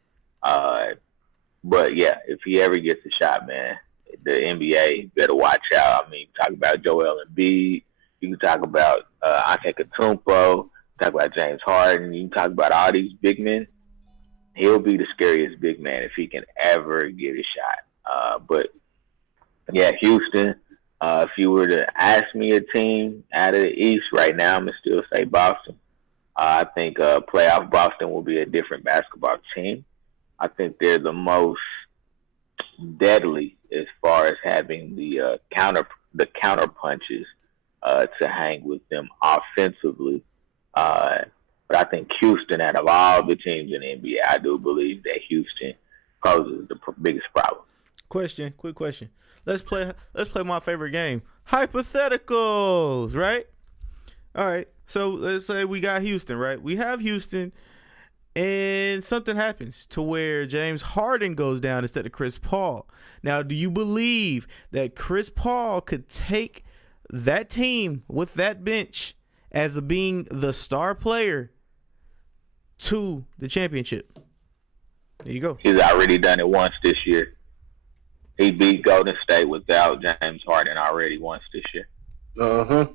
But yeah, if he ever gets a shot, man, the NBA better watch out. I mean, talk about Joel Embiid. You can talk about Antetokounmpo. Talk about James Harden. You can talk about all these big men. He'll be the scariest big man if he can ever get a shot. But yeah, Houston. If you were to ask me a team out of the East right now, I'm gonna still say Boston. I think playoff Boston will be a different basketball team. I think they're the most deadly as far as having the counter punches to hang with them offensively. But I think Houston, out of all the teams in the NBA, I do believe that Houston poses the biggest problem. Quick question. Let's play my favorite game. Hypotheticals, right? All right. So let's say we got Houston, right? We have Houston, and something happens to where James Harden goes down instead of Chris Paul. Now, do you believe that Chris Paul could take that team with that bench as being the star player to the championship? There you go. He's already done it once this year. He beat Golden State without James Harden already once this year. Uh-huh.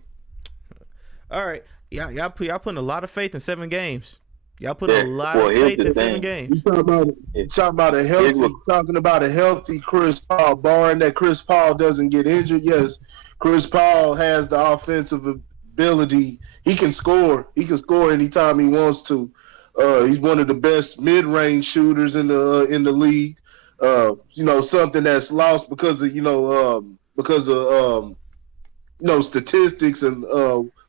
All right. Y'all putting a lot of faith in 7 games. Y'all put a lot of faith in 7 games. You talking about a healthy Chris Paul, barring that Chris Paul doesn't get injured. Yes, Chris Paul has the offensive ability. He can score. He can score anytime he wants to. He's one of the best mid-range shooters in the league. Something that's lost because of statistics and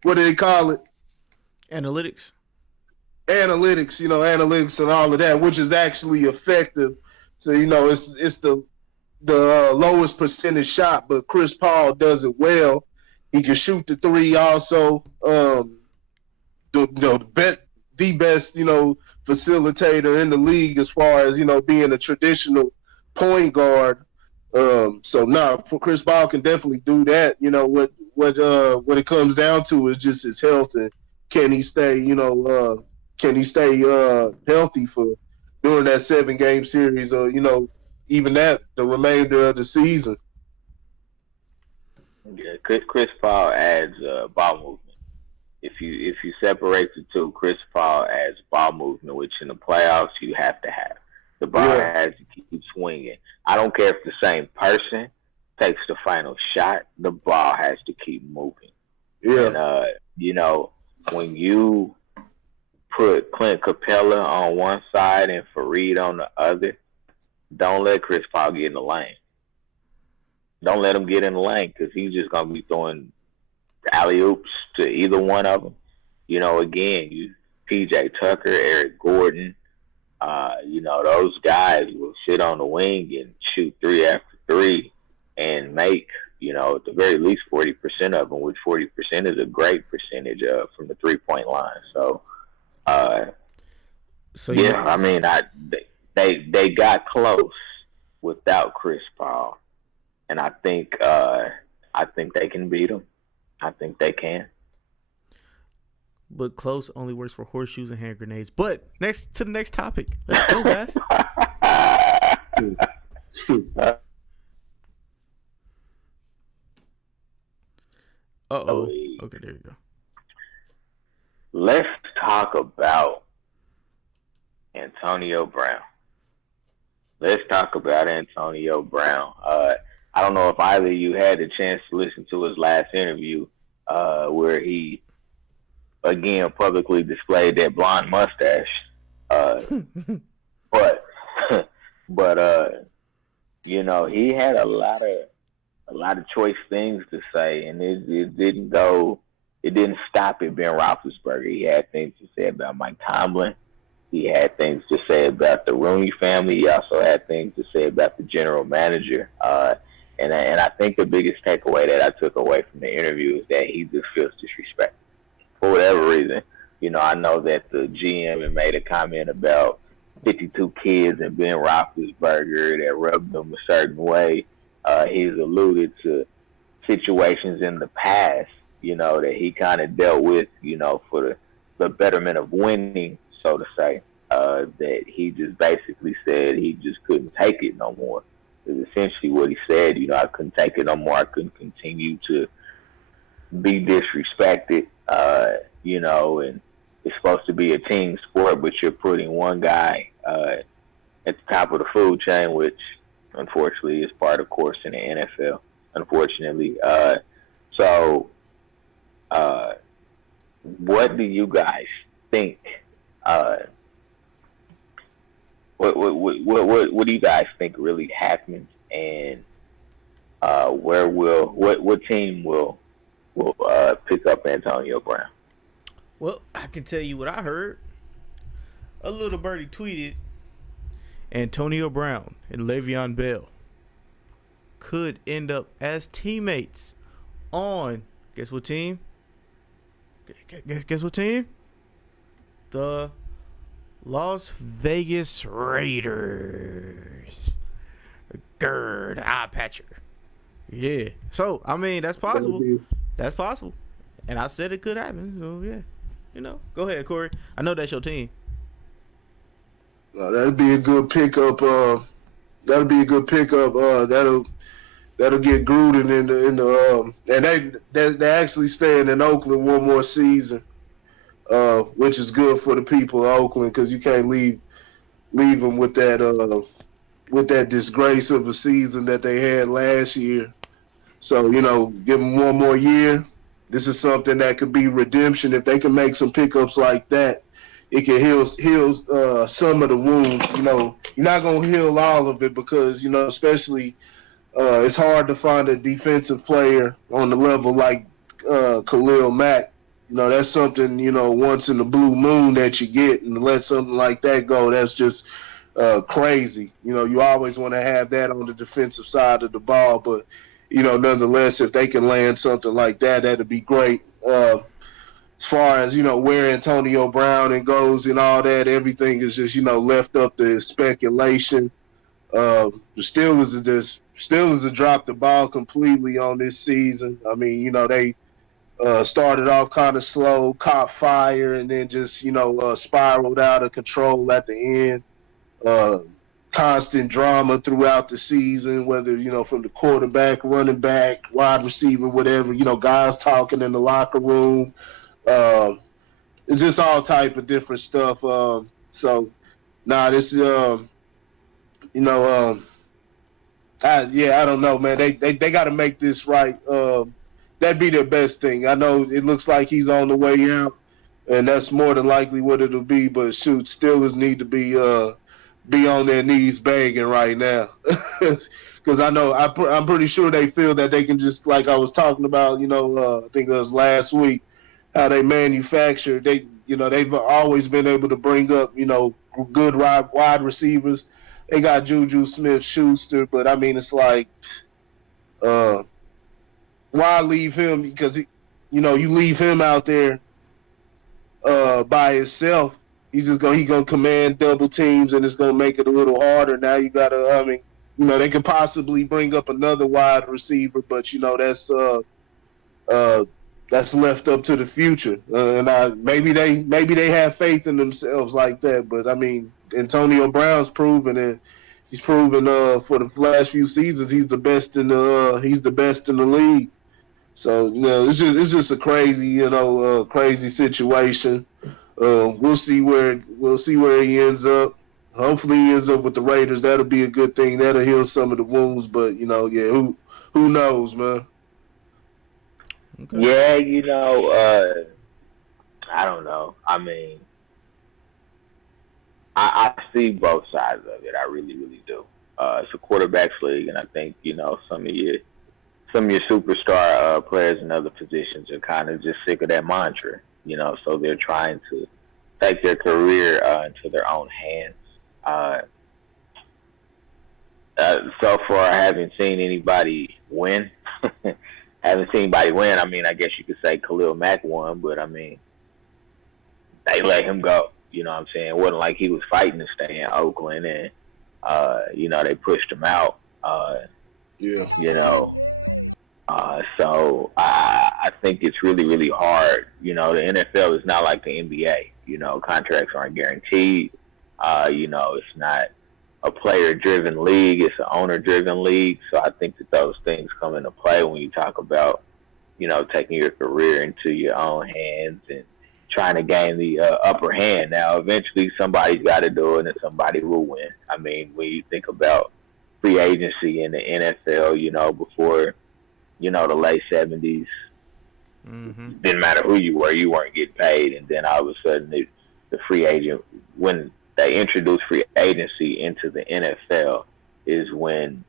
what do they call it? Analytics, analytics and all of that, which is actually effective. So, it's the lowest percentage shot, but Chris Paul does it well. He can shoot the three also. The best, facilitator in the league as far as, being a traditional point guard. For Chris Paul can definitely do that. What it comes down to is just his health, and can he stay healthy for during that 7-game series, or even the remainder of the season. Yeah, Chris Paul adds ball movement. If you separate the two, Chris Paul adds ball movement, which in the playoffs you have to have. The ball has to keep swinging. I don't care if the same person takes the final shot. The ball has to keep moving. Yeah. And when you put Clint Capella on one side and Fareed on the other, don't let Chris Paul get in the lane. Don't let him get in the lane, because he's just going to be throwing alley-oops to either one of them. Again, P.J. Tucker, Eric Gordon, those guys will sit on the wing and shoot 3 after 3 and make, at the very least 40% of them, which 40% is a great percentage from the 3-point line. So, they got close without Chris Paul, and I think they can beat him. I think they can. But close only works for horseshoes and hand grenades. But next topic. Let's go, guys. Uh-oh. Okay, there you go. Let's talk about Antonio Brown. I don't know if either of you had the chance to listen to his last interview, where he again publicly displayed that blonde mustache. But he had a lot of choice things to say, and it didn't stop at Ben Roethlisberger. He had things to say about Mike Tomlin. He had things to say about the Rooney family. He also had things to say about the general manager. And I think the biggest takeaway that I took away from the interview is that he just feels disrespected for whatever reason. I know that the GM had made a comment about 52 kids and Ben Roethlisberger that rubbed them a certain way. He's alluded to situations in the past, that he kind of dealt with, for the betterment of winning, so to say, that he just basically said he just couldn't take it no more. Is essentially what he said. I couldn't take it no more. I couldn't continue to be disrespected, and it's supposed to be a team sport, but you're putting one guy at the top of the food chain, which unfortunately is part of course in the NFL. Unfortunately, so what do you guys think? What do you guys think really happens, and what team will pick up Antonio Brown? Well, I can tell you what I heard. A little birdie tweeted Antonio Brown and Le'Veon Bell could end up as teammates on, guess what team? Guess what team? The Las Vegas Raiders. Gerd, eye patcher. Yeah. So, I mean, that's possible. That's possible. And I said it could happen. So, yeah. Go ahead, Corey. I know that's your team. That'd be a good pickup. That'll get Gruden in the and they actually staying in Oakland one more season, which is good for the people of Oakland because you can't leave them with that disgrace of a season that they had last year. So give them one more year. This is something that could be redemption if they can make some pickups like that. It can heal some of the wounds. You're not gonna heal all of it because especially it's hard to find a defensive player on the level like Khalil Mack. That's something once in the blue moon that you get, and to let something like that go, that's just crazy. You always want to have that on the defensive side of the ball, but nonetheless, if they can land something like that, that'd be great. As far as where Antonio Brown goes and all that, everything is just left up to speculation. The Steelers have dropped the ball completely on this season. I mean, they started off kind of slow, caught fire, and then just spiraled out of control at the end. Constant drama throughout the season, whether from the quarterback, running back, wide receiver, whatever. Guys talking in the locker room. It's just all type of different stuff. This I don't know, man. They got to make this right. That'd be their best thing. I know it looks like he's on the way out, and that's more than likely what it'll be. But shoot, Steelers need to be on their knees begging right now, because I'm pretty sure they feel that they can just, like I was talking about, I think it was last week, how they manufacture. They've always been able to bring up good wide receivers. They got Juju Smith-Schuster, but I mean it's like, why leave him? Because you leave him out there by himself. He gonna command double teams, and it's gonna make it a little harder. Now you gotta, they could possibly bring up another wide receiver, but that's left up to the future. Maybe they have faith in themselves like that. But I mean, Antonio Brown's proven it. He's proven for the last few seasons he's the best in the league. So it's just a crazy crazy situation. We'll see where he ends up. Hopefully he ends up with the Raiders. That'll be a good thing. That'll heal some of the wounds. But who knows, man? Okay. Yeah, I don't know. I mean, I see both sides of it. I really, really do. It's a quarterback's league, and I think some of your superstar players in other positions are kind of just sick of that mantra. So they're trying to take their career into their own hands. So far, I haven't seen anybody win. I mean, I guess you could say Khalil Mack won, but I mean, they let him go. You know what I'm saying? It wasn't like he was fighting to stay in Oakland, and they pushed him out. Yeah. So I think it's really, really hard. The NFL is not like the NBA. Contracts aren't guaranteed. It's not a player-driven league. It's an owner-driven league. So I think that those things come into play when you talk about, taking your career into your own hands and trying to gain the upper hand. Now, eventually somebody's got to do it and somebody will win. I mean, when you think about free agency in the NFL, before, the late 70s, didn't matter who you were, you weren't getting paid. And then all of a sudden, the free agent, when they introduced free agency into the NFL, is when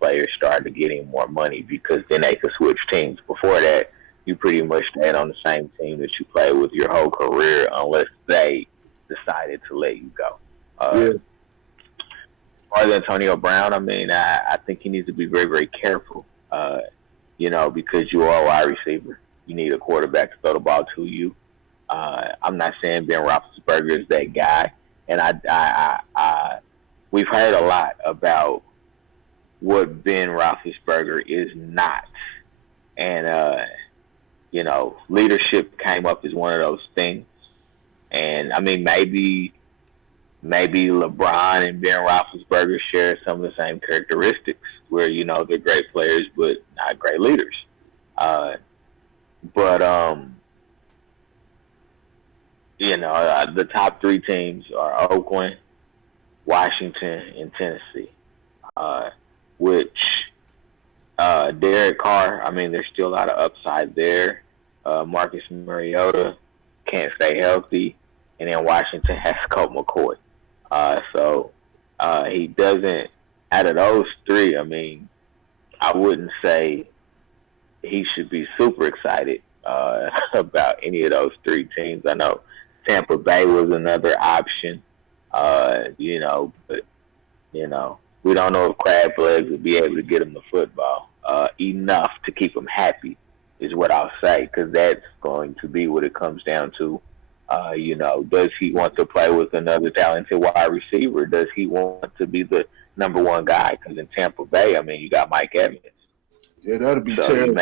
players started getting more money because then they could switch teams. Before that, you pretty much stayed on the same team that you played with your whole career unless they decided to let you go. As far as Antonio Brown, I mean, I think he needs to be very, very careful, because you are a wide receiver. You need a quarterback to throw the ball to you. I'm not saying Ben Roethlisberger is that guy, and we've heard a lot about what Ben Roethlisberger is not, and leadership came up as one of those things. And I mean, maybe LeBron and Ben Roethlisberger share some of the same characteristics, where they're great players but not great leaders. The top three teams are Oakland, Washington, and Tennessee, which Derek Carr, I mean, there's still a lot of upside there. Marcus Mariota can't stay healthy, and then Washington has Colt McCoy. So he doesn't, out of those three, I mean, I wouldn't say he should be super excited about any of those three teams. I know Tampa Bay was another option, but, we don't know if Crab Legs will be able to get him the football enough to keep him happy, is what I'll say, because that's going to be what it comes down to. Does he want to play with another talented wide receiver? Does he want to be the number one guy? Because in Tampa Bay, I mean, you got Mike Evans. Yeah, that'd be terrible.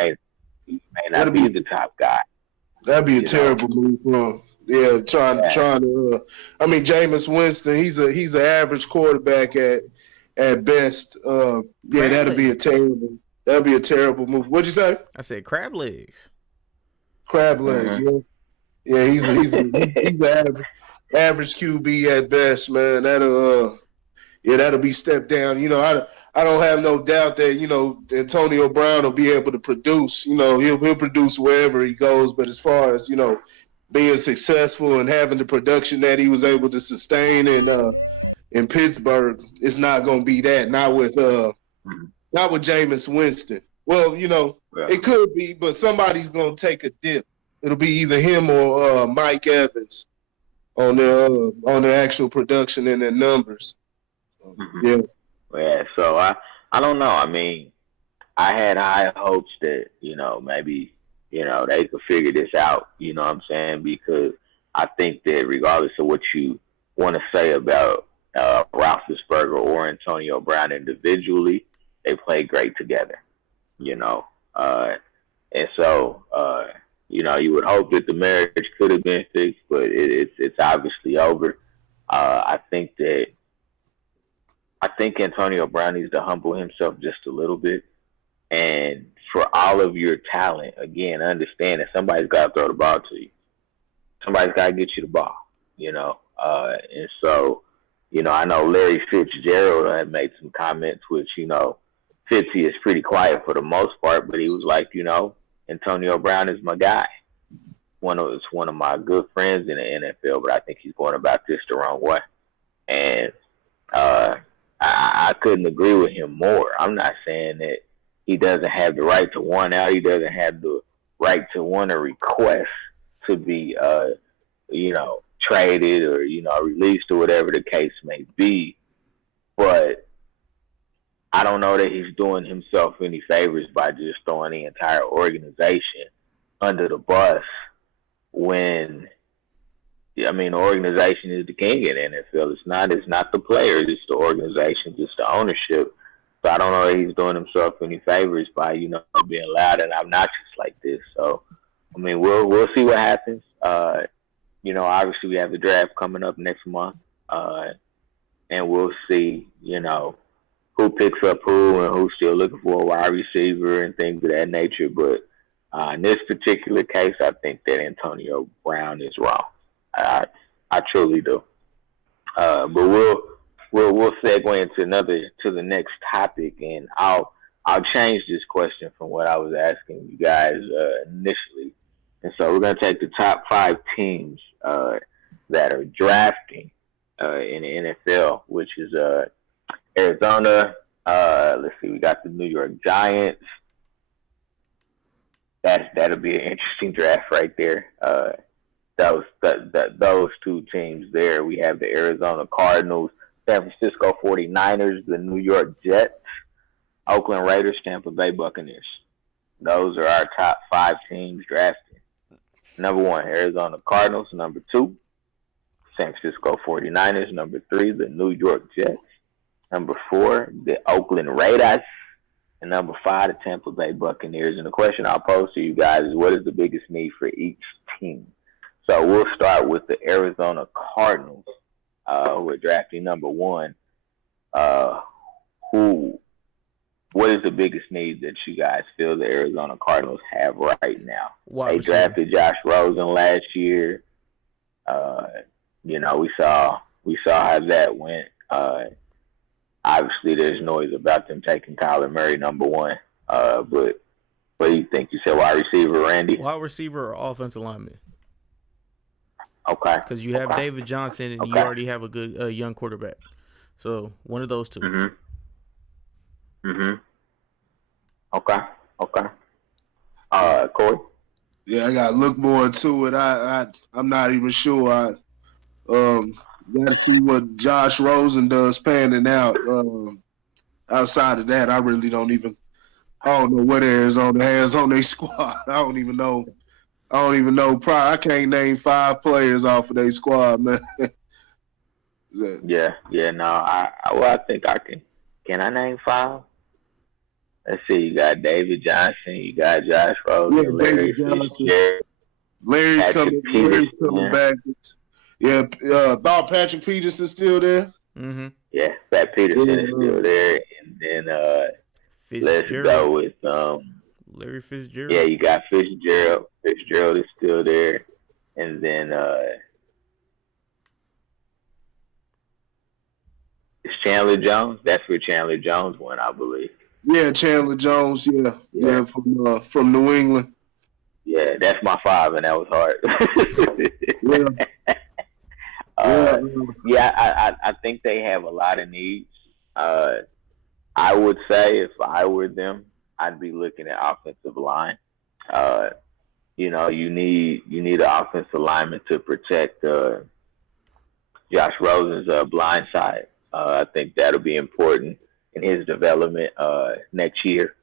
He may not be the top guy. That'd be a terrible move for him. Yeah, trying to. I mean, Jameis Winston, he's an average quarterback at best. That'd be a terrible move. What'd you say? I said crab legs. Crab legs. Yeah, he's an average QB at best, man. That'll be stepped down. I don't have no doubt that Antonio Brown will be able to produce. He'll produce wherever he goes. But as far as being successful and having the production that he was able to sustain in Pittsburgh, it's not going to be that. Not with Jameis Winston. Well, it could be, but somebody's going to take a dip. It'll be either him or Mike Evans on their actual production and their numbers. Yeah. Yeah. So I don't know. I mean, I had high hopes that maybe they could figure this out. You know what I'm saying? Because I think that regardless of what you want to say about Roethlisberger or Antonio Brown individually, they play great together. And so. You would hope that the marriage could have been fixed, but it's obviously over. I think Antonio Brown needs to humble himself just a little bit. And for all of your talent, again, understand that somebody's got to throw the ball to you. Somebody's got to get you the ball, And so, I know Larry Fitzgerald had made some comments, which, Fitzy is pretty quiet for the most part, but he was like, Antonio Brown is my guy. It's one of my good friends in the NFL, but I think he's going about this the wrong way. And I couldn't agree with him more. I'm not saying that he doesn't have the right to want out. He doesn't have the right to want to request to be, traded or, released or whatever the case may be. But I don't know that he's doing himself any favors by just throwing the entire organization under the bus when I mean, the organization is the king in the NFL. It's not the players, it's the organization, it's the ownership. So I don't know if he's doing himself any favors by, being loud and obnoxious like this. So I mean, we'll see what happens. Obviously we have the draft coming up next month. And we'll see, who picks up who and who's still looking for a wide receiver and things of that nature. But in this particular case, I think that Antonio Brown is wrong. I truly do. But we'll segue into the next topic, and I'll change this question from what I was asking you guys initially. And so we're gonna take the top 5 teams that are drafting in the NFL, which is Arizona. Let's see, we got the New York Giants. That'll be an interesting draft right there. Those 2 teams there. We have the Arizona Cardinals, San Francisco 49ers, the New York Jets, Oakland Raiders, Tampa Bay Buccaneers. Those are our top 5 teams drafting. Number 1, Arizona Cardinals. Number 2, San Francisco 49ers. Number 3, the New York Jets. Number 4, the Oakland Raiders. And number 5, the Tampa Bay Buccaneers. And the question I'll pose to you guys is, what is the biggest need for each team? So we'll start with the Arizona Cardinals, who are drafting number 1. What is the biggest need that you guys feel the Arizona Cardinals have right now? They drafted Josh Rosen last year. We saw how that went. Obviously, there's noise about them taking Kyler Murray number 1. But what do you think? You said wide receiver, Randy? Wide receiver or offensive lineman? Okay. Because you have David Johnson and you already have a good young quarterback. So one of those 2. Okay. Corey? Yeah, I gotta look more into it. I'm not even sure. Gotta see what Josh Rosen does panning out. Outside of that, I really don't know what Arizona has on their squad. I don't even know. I can't name 5 players off of their squad, man. Yeah. No, I think I can. Can I name 5? Let's see. You got David Johnson. You got Josh Rosen. Yeah, Larry Fitzgerald. Larry's coming back. Yeah, thought Patrick Peterson's still there. Mm-hmm. Yeah, Pat Peterson is still there, and then let's go with Larry Fitzgerald. Yeah, you got Fitzgerald. Fitzgerald is still there, and then it's Chandler Jones. That's where Chandler Jones went, I believe. Yeah, Chandler Jones. Yeah, from New England. Yeah, that's my 5, and that was hard. I think they have a lot of needs. I would say if I were them, I'd be looking at offensive line. You need an offensive lineman to protect Josh Rosen's blind side. I think that'll be important in his development next year.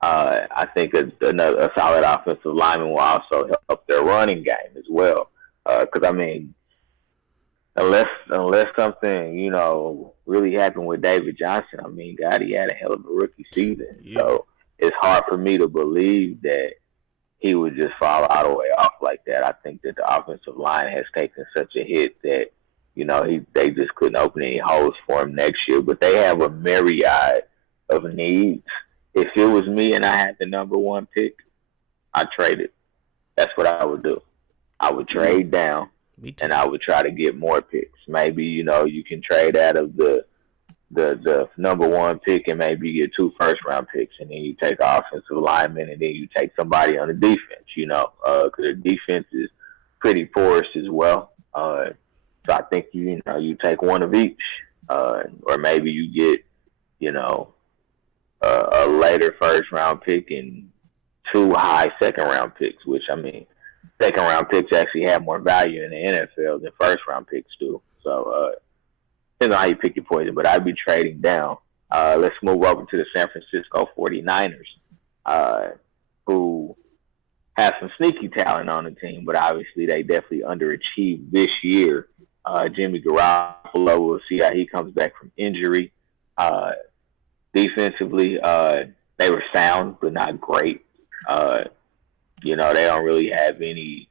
I think a solid offensive lineman will also help their running game as well. Because I mean, unless something really happened with David Johnson, I mean, God, he had a hell of a rookie season. Yeah. So it's hard for me to believe that he would just fall all the way off like that. I think that the offensive line has taken such a hit that they just couldn't open any holes for him next year. But they have a myriad of needs. If it was me and I had the number 1 pick, I'd trade it. That's what I would do. I would trade down, and I would try to get more picks. Maybe, you can trade out of the number 1 pick and maybe get 2 first-round picks, and then you take an offensive lineman, and then you take somebody on the defense, because the defense is pretty porous as well. So I think you take 1 of each, or maybe you get a later first-round pick and 2 high second-round picks, which I mean, second-round picks actually have more value in the NFL than first-round picks do. So depends on how you pick your poison, but I'd be trading down. Let's move over to the San Francisco 49ers, who have some sneaky talent on the team, but obviously they definitely underachieved this year. Jimmy Garoppolo, we'll see how he comes back from injury. Defensively, they were sound, but not great. They don't really have any,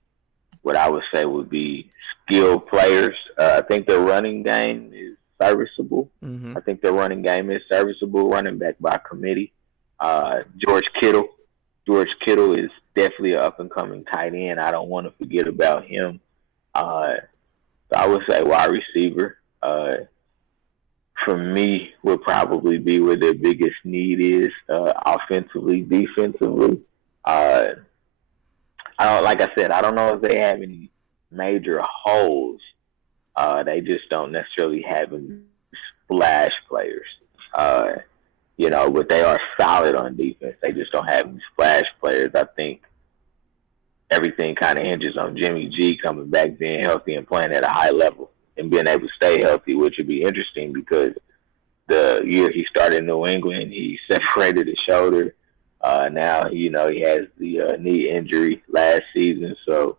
what I would say would be skilled players. I think their running game is serviceable. Mm-hmm. I think their running game is serviceable, running back by committee. George Kittle is definitely an up-and-coming tight end. I don't want to forget about him. So I would say wide receiver, for me, would probably be where their biggest need is, offensively, defensively. Like I said, I don't know if they have any major holes. They just don't necessarily have any splash players. But they are solid on defense. They just don't have any splash players. I think everything kind of hinges on Jimmy G coming back, being healthy, and playing at a high level and being able to stay healthy, which would be interesting because the year he started in New England, he separated his shoulder. Now, he has the knee injury last season, so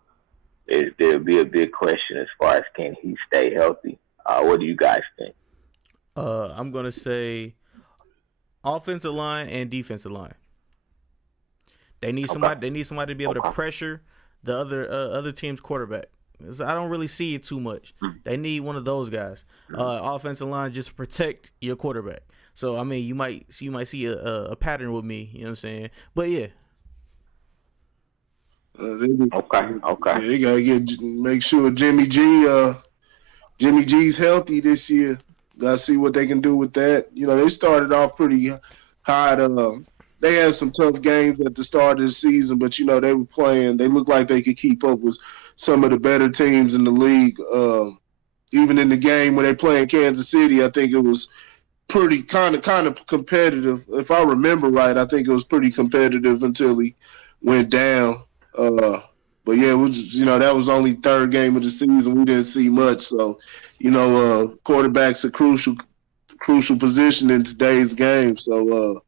there'll be a big question as far as can he stay healthy. What do you guys think? I'm going to say offensive line and defensive line. They need somebody. Okay. They need somebody to be able to pressure the other team's quarterback. So I don't really see it too much. They need one of those guys. Offensive line just to protect your quarterback. So I mean, you might see a pattern with me. You know what I'm saying? But yeah. Okay. They gotta make sure Jimmy G's healthy this year. Gotta see what they can do with that. They started off pretty high. They had some tough games at the start of the season, but they were playing. They looked like they could keep up with some of the better teams in the league. Even in the game when they played in Kansas City, I think it was pretty kind of competitive. If I remember right, I think it was pretty competitive until he went down. But yeah, it was that was only third game of the season. We didn't see much, so quarterback's a crucial position in today's game. So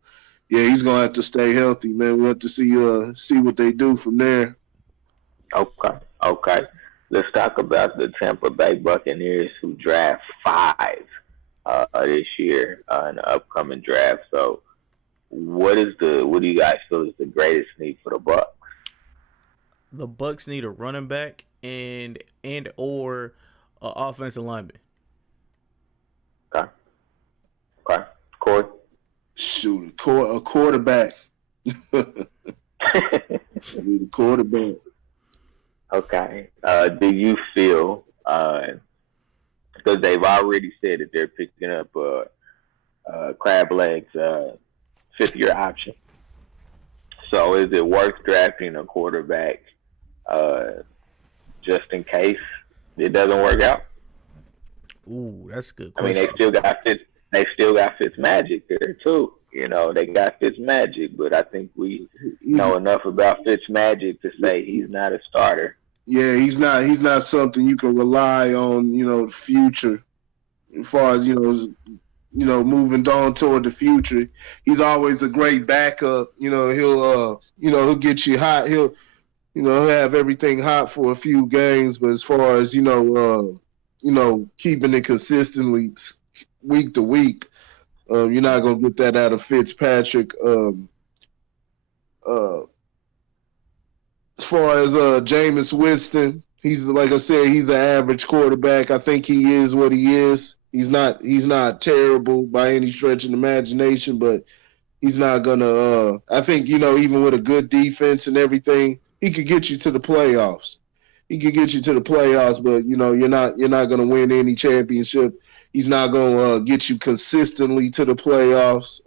yeah, he's gonna have to stay healthy, man. We have to see what they do from there. Okay. Let's talk about the Tampa Bay Buccaneers, who draft 5 this year in the upcoming draft. So, what do you guys feel is the greatest need for the Bucs? The Bucs need a running back and or offensive lineman. Okay. Corey? Shoot, a quarterback. Need a quarterback. Okay. Do you feel, because they've already said that they're picking up Crab Legs' 5th-year option. So is it worth drafting a quarterback just in case it doesn't work out? Ooh, that's a good question. I mean, they still got Fitzmagic there too. They got Fitzmagic, but I think we know enough about Fitzmagic to say he's not a starter. Yeah, he's not something you can rely on, the future. As far as, moving on toward the future. He's always a great backup. He'll get you hot. He'll have everything hot for a few games, but as far as, keeping it consistently week to week, you're not going to get that out of Fitzpatrick. As far as Jameis Winston, he's, like I said, he's an average quarterback. I think he is what he is. He's not terrible by any stretch of the imagination, but he's not gonna. I think even with a good defense and everything, he could get you to the playoffs. But you're not gonna win any championship. He's not gonna get you consistently to the playoffs.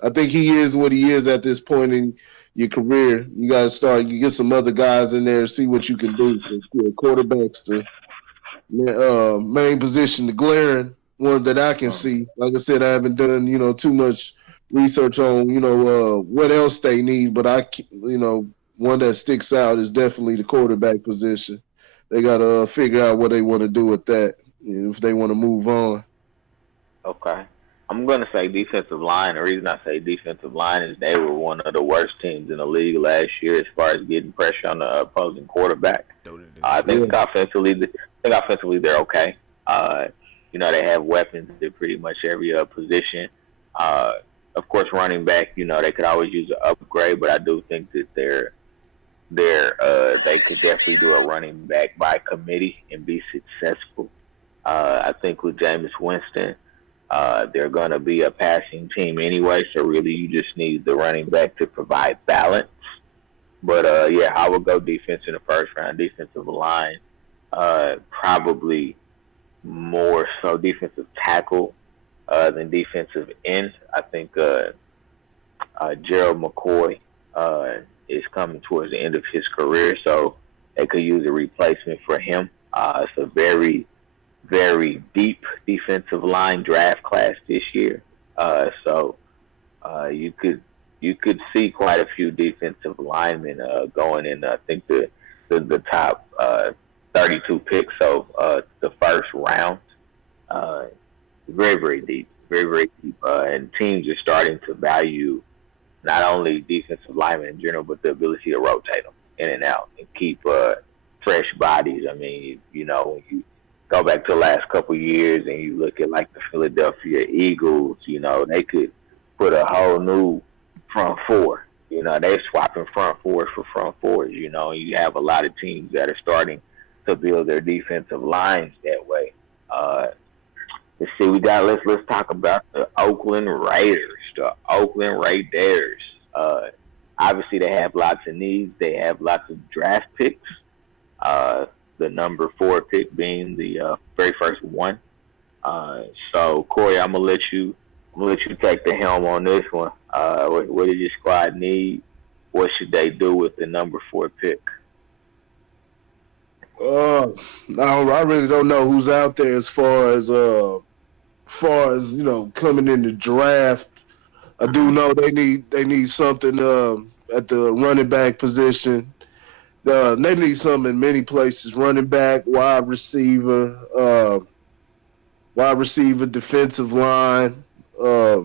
I think he is what he is at this point in your career. You got to start. You get some other guys in there, see what you can do. Quarterbacks, the main position, the glaring one that I can see. Like I said, I haven't done too much research on what else they need, but one that sticks out is definitely the quarterback position. They got to figure out what they want to do with that if they want to move on. Okay. I'm going to say defensive line. The reason I say defensive line is they were one of the worst teams in the league last year as far as getting pressure on the opposing quarterback. I think offensively they're okay. They have weapons at pretty much every position. Of course, running back, they could always use an upgrade, but I do think that they could definitely do a running back by committee and be successful. I think with Jameis Winston, they're going to be a passing team anyway, so really you just need the running back to provide balance. But, I would go defense in the first round, defensive line, probably more so defensive tackle than defensive end. I think Gerald McCoy is coming towards the end of his career, so they could use a replacement for him. It's a very, very deep defensive line draft class this year. So you could see quite a few defensive linemen going in. I think the top 32 picks of the first round. Very, very deep. Very, very deep. And teams are starting to value not only defensive linemen in general, but the ability to rotate them in and out and keep fresh bodies. I mean, when you go back to the last couple of years and you look at like the Philadelphia Eagles, they could put a whole new front four. They're swapping front fours for front fours. You have a lot of teams that are starting to build their defensive lines that way. Let's see, let's talk about the Oakland Raiders. The Oakland Raiders. Obviously, they have lots of needs. They have lots of draft picks. The number 4 pick being the very first one. So, Corey, I'm gonna let you take the helm on this one. What does your squad need? What should they do with the number 4 pick? No, I really don't know who's out there as far as coming in the draft. I do know they need something at the running back position. They need something in many places: running back, wide receiver, defensive line. I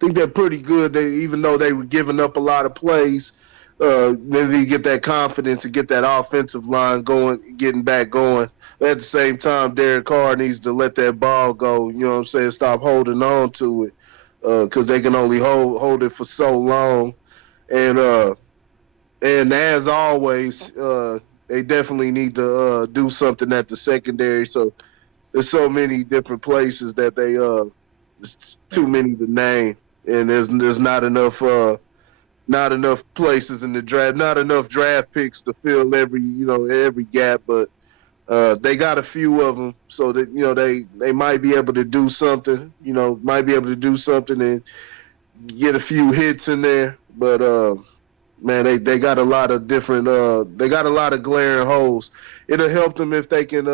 think they're pretty good. Even though they were giving up a lot of plays, they need to get that confidence and get that offensive line going, getting back going. But at the same time, Derek Carr needs to let that ball go. You know what I'm saying? Stop holding on to it because they can only hold it for so long. And as always, they definitely need to do something at the secondary. So there's so many different places that it's too many to name, and there's not enough places in the draft, not enough draft picks to fill every gap. But they got a few of them, so that they might be able to do something. And get a few hits in there. But man, they got a lot of different. They got a lot of glaring holes. It'll help them if they can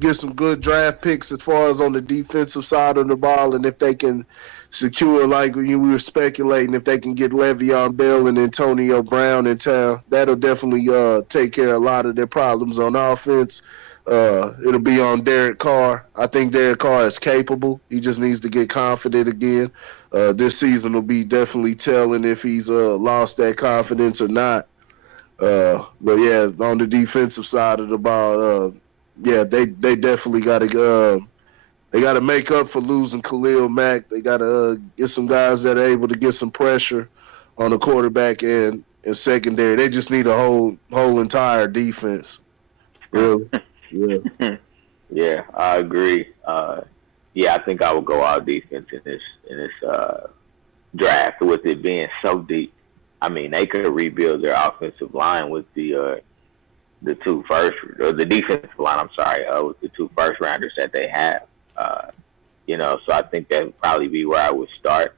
get some good draft picks as far as on the defensive side of the ball, and if they can secure, like we were speculating, if they can get Le'Veon Bell and Antonio Brown in town, that'll definitely take care of a lot of their problems on offense. It'll be on Derek Carr. I think Derek Carr is capable. He just needs to get confident again. This season will be definitely telling if he's lost that confidence or not. But yeah, on the defensive side of the ball, they definitely got to make up for losing Khalil Mack. They got to get some guys that are able to get some pressure on the quarterback and secondary. They just need a whole entire defense. Really, yeah. Yeah, I agree. I think I would go all defense in this draft with it being so deep. I mean, they could rebuild their offensive line with the defensive line. I'm sorry, with the 2 first rounders that they have. So I think that would probably be where I would start.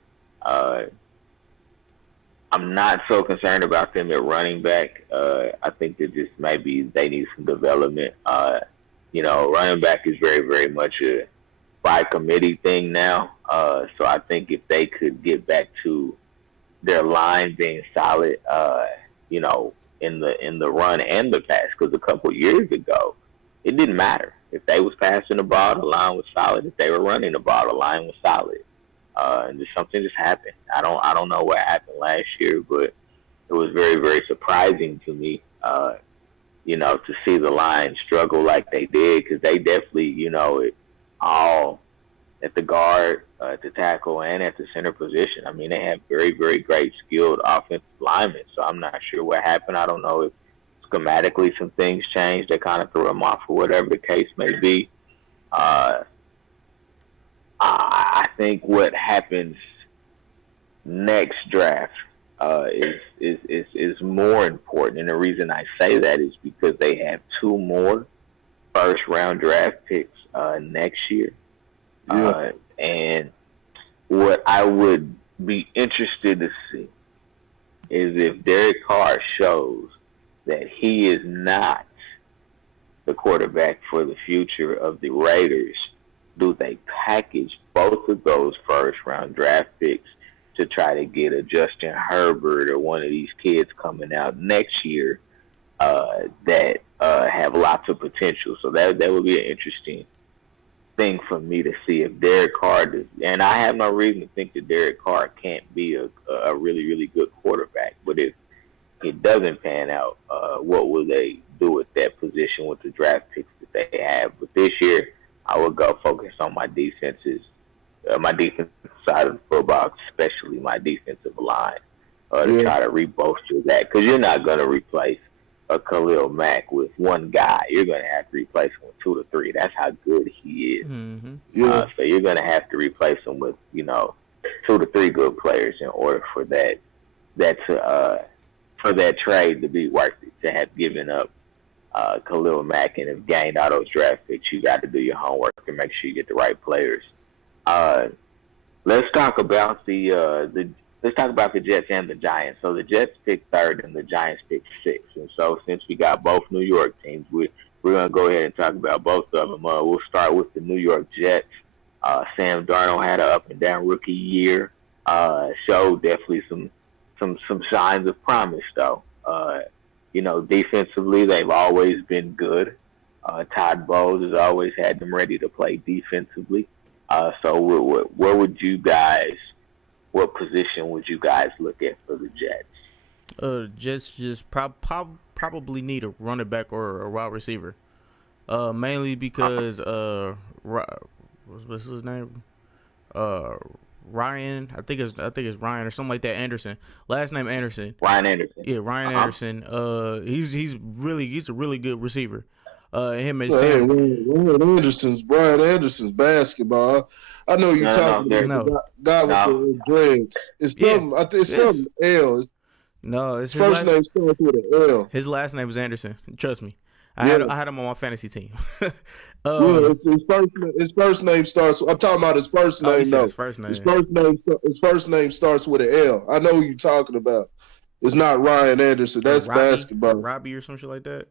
I'm not so concerned about them at running back. I think that just maybe they need some development. Running back is very, very much a by committee thing now. So I think if they could get back to their line being solid, in the run and the pass, because a couple years ago it didn't matter. If they was passing the ball, the line was solid. If they were running the ball, the line was solid. And something just happened. I don't know what happened last year, but it was very, very surprising to me, to see the line struggle like they did, because they definitely, all at the guard, at the tackle, and at the center position. I mean, they have very, very great skilled offensive linemen, so I'm not sure what happened. I don't know if schematically some things changed that kind of threw them off or whatever the case may be. I think what happens next draft is more important, and the reason I say that is because they have 2 more first-round draft picks next year. Yeah. And what I would be interested to see is if Derek Carr shows that he is not the quarterback for the future of the Raiders, do they package both of those first-round draft picks to try to get a Justin Herbert or one of these kids coming out next year that have lots of potential? So that would be an interesting thing for me to see if Derek Carr does. And I have no reason to think that Derek Carr can't be a really, really good quarterback. But if it doesn't pan out, what will they do at that position with the draft picks that they have? But this year, I would go focus on my defenses, my defensive side of the football, especially my defensive line, to try to re-bolster that. Because you're not going to replace a Khalil Mack with one guy. You're going to have to replace him with 2 to 3. That's how good he is. Mm-hmm. So you're going to have to replace him with, 2 to 3 good players in order for that trade to be worth it, to have given up Khalil Mack and have gained all those draft picks. You got to do your homework and make sure you get the right players. Let's talk about the Jets and the Giants. So the Jets picked 3rd and the Giants picked 6th. And so since we got both New York teams, we're going to go ahead and talk about both of them. We'll start with the New York Jets. Sam Darnold had an up-and-down rookie year. Showed definitely some signs of promise, though. Defensively, they've always been good. Todd Bowles has always had them ready to play defensively. So what position would you guys look at for the Jets? Jets just probably need a running back or a wide receiver. Mainly because what's his name? Ryan, I think it's Ryan or something like that. Anderson, last name Anderson. Ryan Anderson. Yeah, Ryan Anderson. He's a really good receiver. Him and Sam. Brian Anderson's basketball. I know you're talking about the guy with the dreads. It's something. I think it's something L. No, it's his first name starts with an L. His last name is Anderson. Trust me. I had him on my fantasy team. His first name starts. I'm talking about his first name. His first name. His first name starts with an L. I know who you're talking about. It's not Ryan Anderson. That's basketball. Robbie or some shit like that.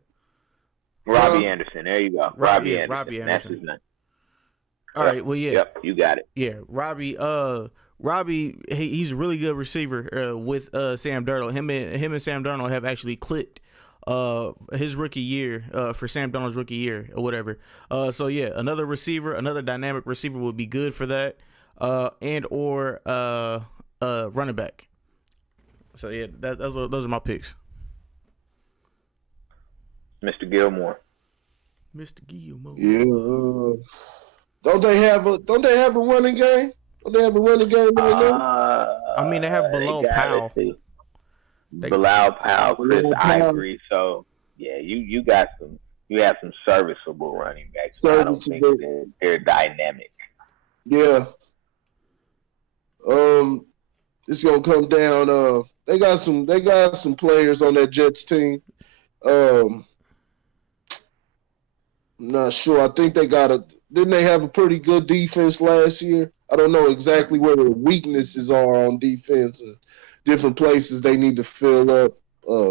Robbie Anderson. There you go. Robbie Anderson. Robbie Anderson. That's his name. All right. Well, yeah. Yep. You got it. Yeah. Robbie. He's a really good receiver with Sam Darnold. Him and Sam Darnold have actually clicked his rookie year for Sam Darnold's rookie year or whatever. So yeah, another dynamic receiver would be good for that, and or running back. So yeah, those are my picks. Mr. Gilmore. Yeah. Don't they have a running game? Don't they have a running game right now? I mean, they have Bilal Powell. Bilal Powell, Chris Ivory. So yeah, you have some serviceable running backs. I don't think they're dynamic. Yeah. It's gonna come down. They got some players on that Jets team. I'm not sure. I think didn't they have a pretty good defense last year? I don't know exactly where their weaknesses are on defense and different places they need to fill up.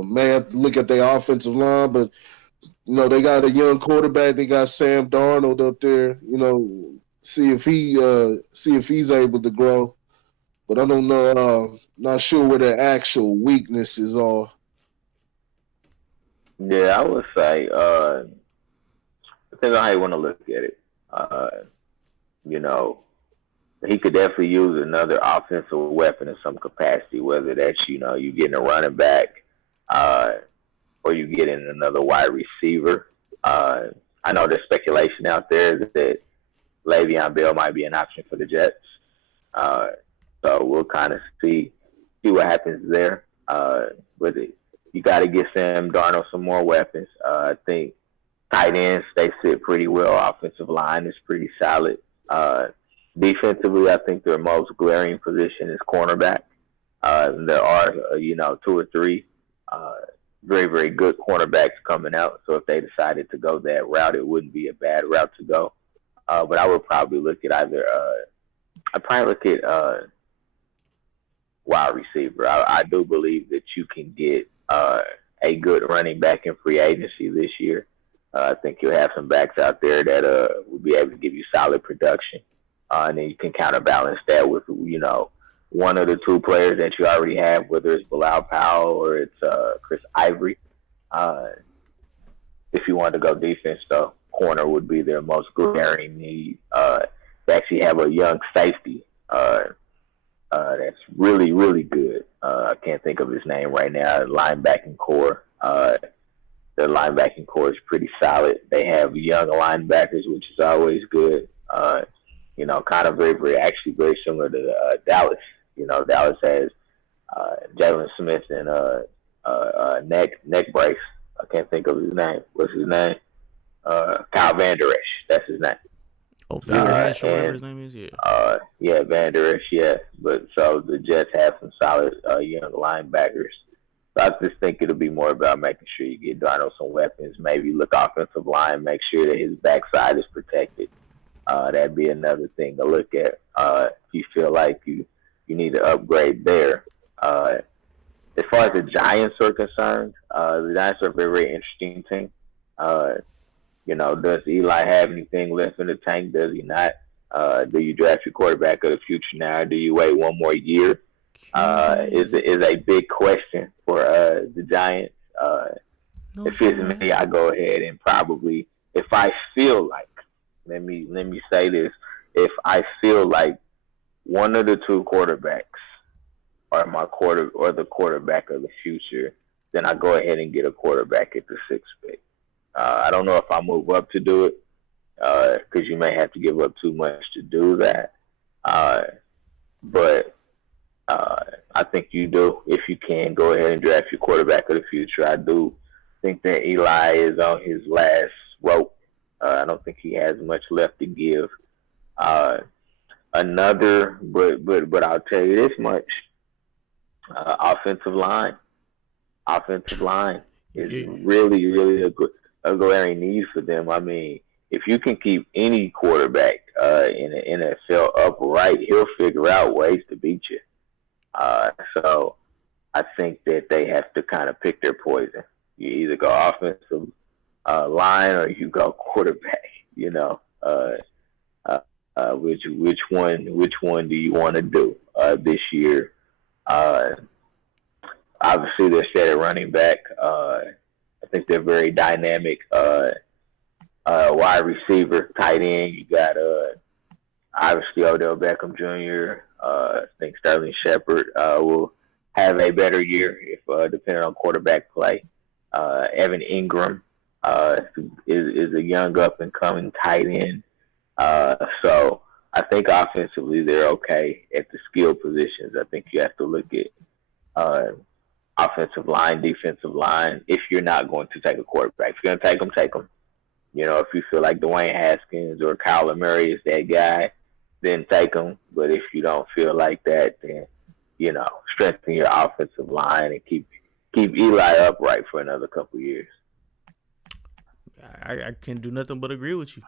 May have to look at their offensive line, but they got a young quarterback. They got Sam Darnold up there. See if he's able to grow. But I don't know. Not sure where their actual weaknesses are. Yeah, I would say depends on how you want to look at it. You know, he could definitely use another offensive weapon in some capacity, whether that's, you getting a running back, or you getting another wide receiver. I know there's speculation out there that Le'Veon Bell might be an option for the Jets. So we'll kind of see what happens there. But you got to get Sam Darnold some more weapons. I think tight ends, they sit pretty well. Offensive line is pretty solid. Defensively, I think their most glaring position is cornerback. There are, 2 or 3 very, very good cornerbacks coming out. So if they decided to go that route, it wouldn't be a bad route to go. But I would probably look at I'd probably look at wide receiver. I do believe that you can get a good running back in free agency this year. I think you'll have some backs out there that will be able to give you solid production. And then you can counterbalance that with, one of the 2 players that you already have, whether it's Bilal Powell or it's Chris Ivory. If you want to go defense, though, corner would be their most glaring need. They actually have a young safety that's really, really good. I can't think of his name right now. Linebacking core. Their linebacking core is pretty solid. They have young linebackers, which is always good. Kind of very similar to Dallas. Dallas has Jalen Smith and neck brace. I can't think of his name. What's his name? Kyle Van Der Esch. That's his name. Oh, Van Der Esch, or whatever his name is. Yeah, Van Der Esch. Yeah, but so the Jets have some solid young linebackers. So I just think it'll be more about making sure you get Darnold some weapons. Maybe look offensive line, make sure that his backside is protected. That'd be another thing to look at. If you feel like you need to upgrade there. As far as the Giants are concerned, the Giants are a very, very interesting team. Does Eli have anything left in the tank? Does he not? Do you draft your quarterback of the future now? Do you wait one more year? Is a big question for the Giants. If it's me, I go ahead and probably, if I feel like, let me say this, if I feel like one of the 2 quarterbacks are the quarterback of the future, then I go ahead and get a quarterback at the 6th pick. I don't know if I move up to do it, because you may have to give up too much to do that. But I think you do. If you can, go ahead and draft your quarterback of the future. I do think that Eli is on his last rope. I don't think he has much left to give. But I'll tell you this much: offensive line is really, really a glaring need for them. I mean, if you can keep any quarterback in the NFL upright, he'll figure out ways to beat you. So I think that they have to kind of pick their poison. You either go offensive line or you go quarterback. Which one do you want to do this year? Obviously, they're set at running back. I think they're very dynamic. Wide receiver, tight end. You got obviously Odell Beckham Jr. I think Sterling Shepard will have a better year if depending on quarterback play. Evan Ingram is a young up and coming tight end. So I think offensively they're okay at the skill positions. I think you have to look at offensive line, defensive line. If you're not going to take a quarterback, if you're going to take them, take them. If you feel like Dwayne Haskins or Kyler Murray is that guy, then take them. But if you don't feel like that, then strengthen your offensive line and keep Eli upright for another couple years. I can do nothing but agree with you.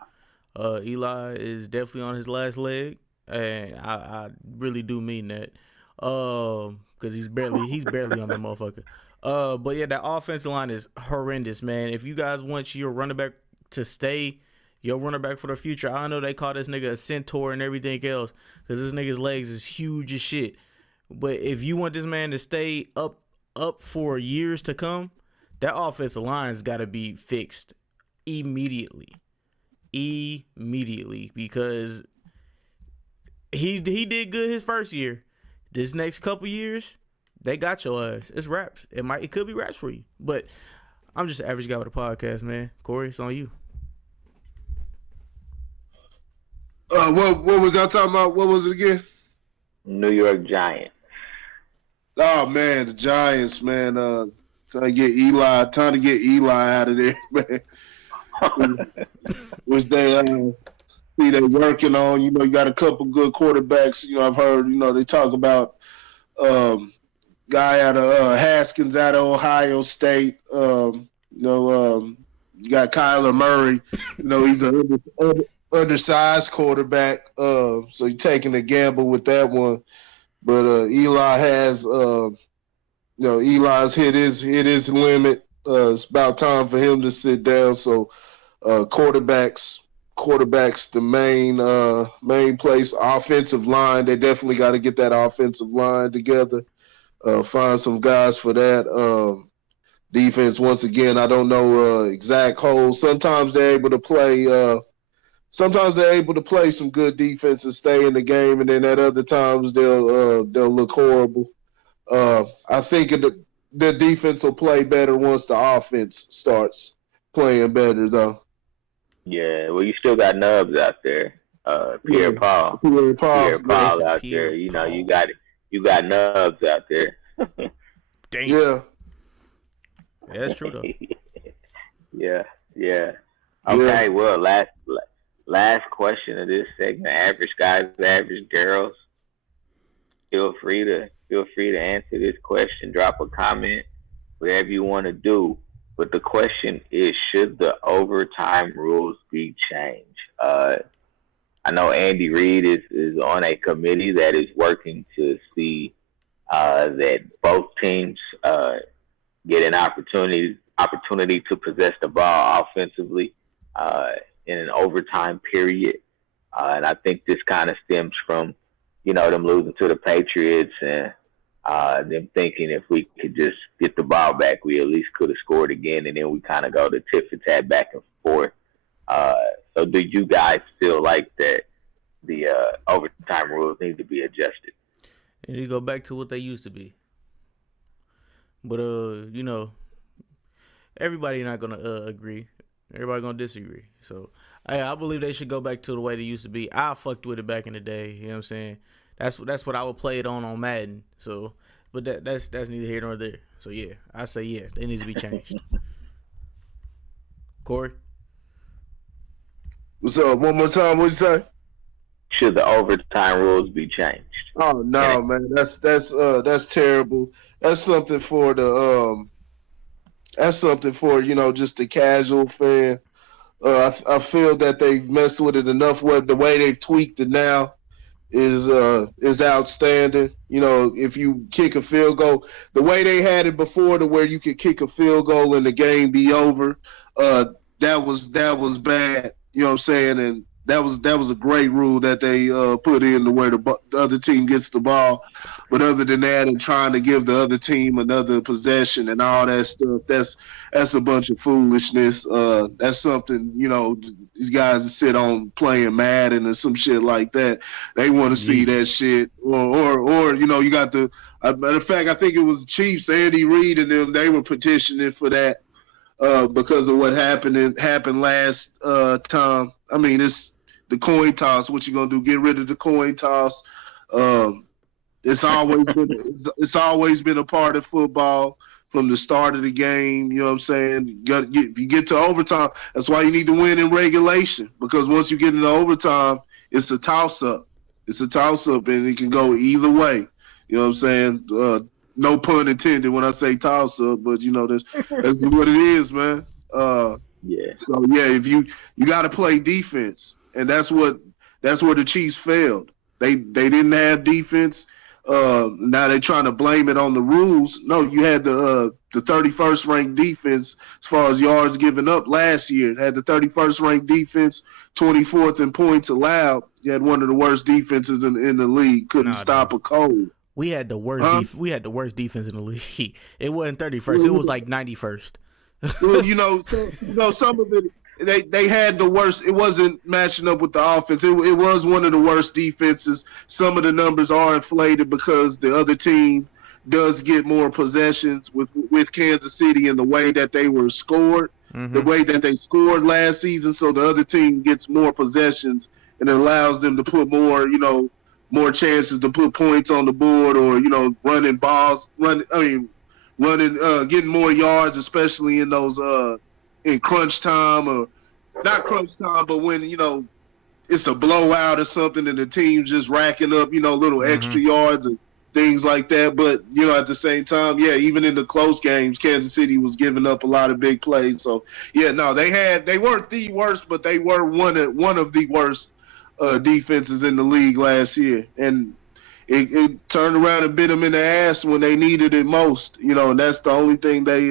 Eli is definitely on his last leg, and I really do mean that. Because he's barely on that motherfucker. But yeah, that offensive line is horrendous, man. If you guys want your running back to stay your running back for the future, I know they call this nigga a centaur and everything else because this nigga's legs is huge as shit. But if you want this man to stay up for years to come, that offensive line's got to be fixed immediately. immediately because he did good his first year. This next couple years, they got your ass. It's raps. It could be raps for you. But I'm just an average guy with a podcast, man. Corey, it's on you. What was I talking about? What was it again? New York Giants. Oh man, the Giants, man. Trying to get Eli out of there, man. Which they see they working on. You know, you got a couple good quarterbacks. You know, I've heard. You know, they talk about guy out of Haskins out of Ohio State. You got Kyler Murray. You know, he's an undersized quarterback. So you're taking a gamble with that one. But Eli has, Eli's hit his limit. It's about time for him to sit down. So quarterbacks, the main place. Offensive line, they definitely got to get that offensive line together. Find some guys for that. Defense, once again, I don't know exact holes. Sometimes they're able to play. Sometimes they're able to play some good defense and stay in the game, and then at other times they'll look horrible. I think the defense will play better once the offense starts playing better, though. Yeah, well, you still got nubs out there. Pierre Paul out there. You know, you got nubs out there. Damn. Yeah, that's true though. Yeah. Okay, well, last question of this segment. Average guys, average girls. Feel free to answer this question. Drop a comment, whatever you want to do. But the question is, should the overtime rules be changed? I know Andy Reid is on a committee that is working to see that both teams get an opportunity to possess the ball offensively in an overtime period. And I think this kind of stems from, them losing to the Patriots and them thinking if we could just get the ball back, we at least could have scored again, and then we kind of go to tit for tat back and forth. So do you guys feel like that the overtime rules need to be adjusted? And you go back to what they used to be. But, everybody not going to agree. Everybody going to disagree. So, I believe they should go back to the way they used to be. I fucked with it back in the day. You know what I'm saying? That's what I would play it on Madden. So, but that's neither here nor there. So, yeah, I say, yeah, they need to be changed. Corey? What's up? One more time, what'd you say? Should the overtime rules be changed? Oh no, man, that's terrible. That's something for the just the casual fan. I feel that they've messed with it enough. The way they've tweaked it now is outstanding. If you kick a field goal, the way they had it before, to where you could kick a field goal and the game be over, that was bad. You know what I'm saying? And that was a great rule that they put in, to where the other team gets the ball. But other than that, and trying to give the other team another possession and all that stuff, that's a bunch of foolishness. That's something, these guys that sit on playing Madden and some shit like that, they want to see that shit. Or you got the matter of fact, I think it was Chiefs, Andy Reid and them, they were petitioning for that because of what happened last time. I mean, it's the coin toss. What you gonna do? Get rid of the coin toss? It's always been a part of football from the start of the game. You know what I'm saying? If you get to overtime, that's why you need to win in regulation, because once you get into overtime, it's a toss up. It's a toss up, and it can go either way. You know what I'm saying? No pun intended when I say toss up, but that's what it is, man. Yeah. So yeah, if you got to play defense, and that's where the Chiefs failed. They didn't have defense. Now they're trying to blame it on the rules. No, you had the 31st ranked defense as far as yards given up last year. It had the 31st ranked defense, 24th in points allowed. You had one of the worst defenses in the league. Couldn't stop a cold. We had the worst. We had the worst defense in the league. It wasn't 31st. It was like 91st. Well, some of it. they had the worst. It wasn't matching up with the offense. It was one of the worst defenses. Some of the numbers are inflated because the other team does get more possessions with Kansas City and the way that they were scored, the way that they scored last season. So the other team gets more possessions and it allows them to put more, more chances to put points on the board or, running balls, getting more yards, especially in those in crunch time or not crunch time, but when it's a blowout or something and the team's just racking up little extra yards and things like that. But at the same time, even in the close games, Kansas City was giving up a lot of big plays. So they weren't the worst, but they were one of the worst defenses in the league last year, and it turned around and bit them in the ass when they needed it most. And that's the only thing they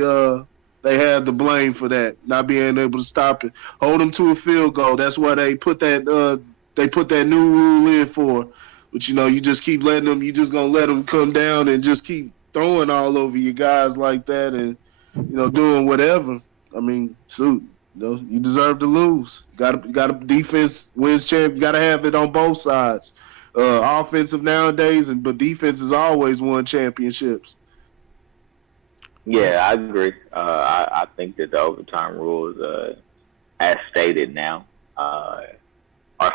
had to blame for that, not being able to stop it, hold them to a field goal. That's why they put that new rule in for. But you just keep letting them. You just gonna let them come down and just keep throwing all over you guys like that, and doing whatever. I mean, you deserve to lose. Got a defense wins champ. You got to have it on both sides. Offensive nowadays, but defense has always won championships. Yeah, I agree. I think that the overtime rules, as stated now, are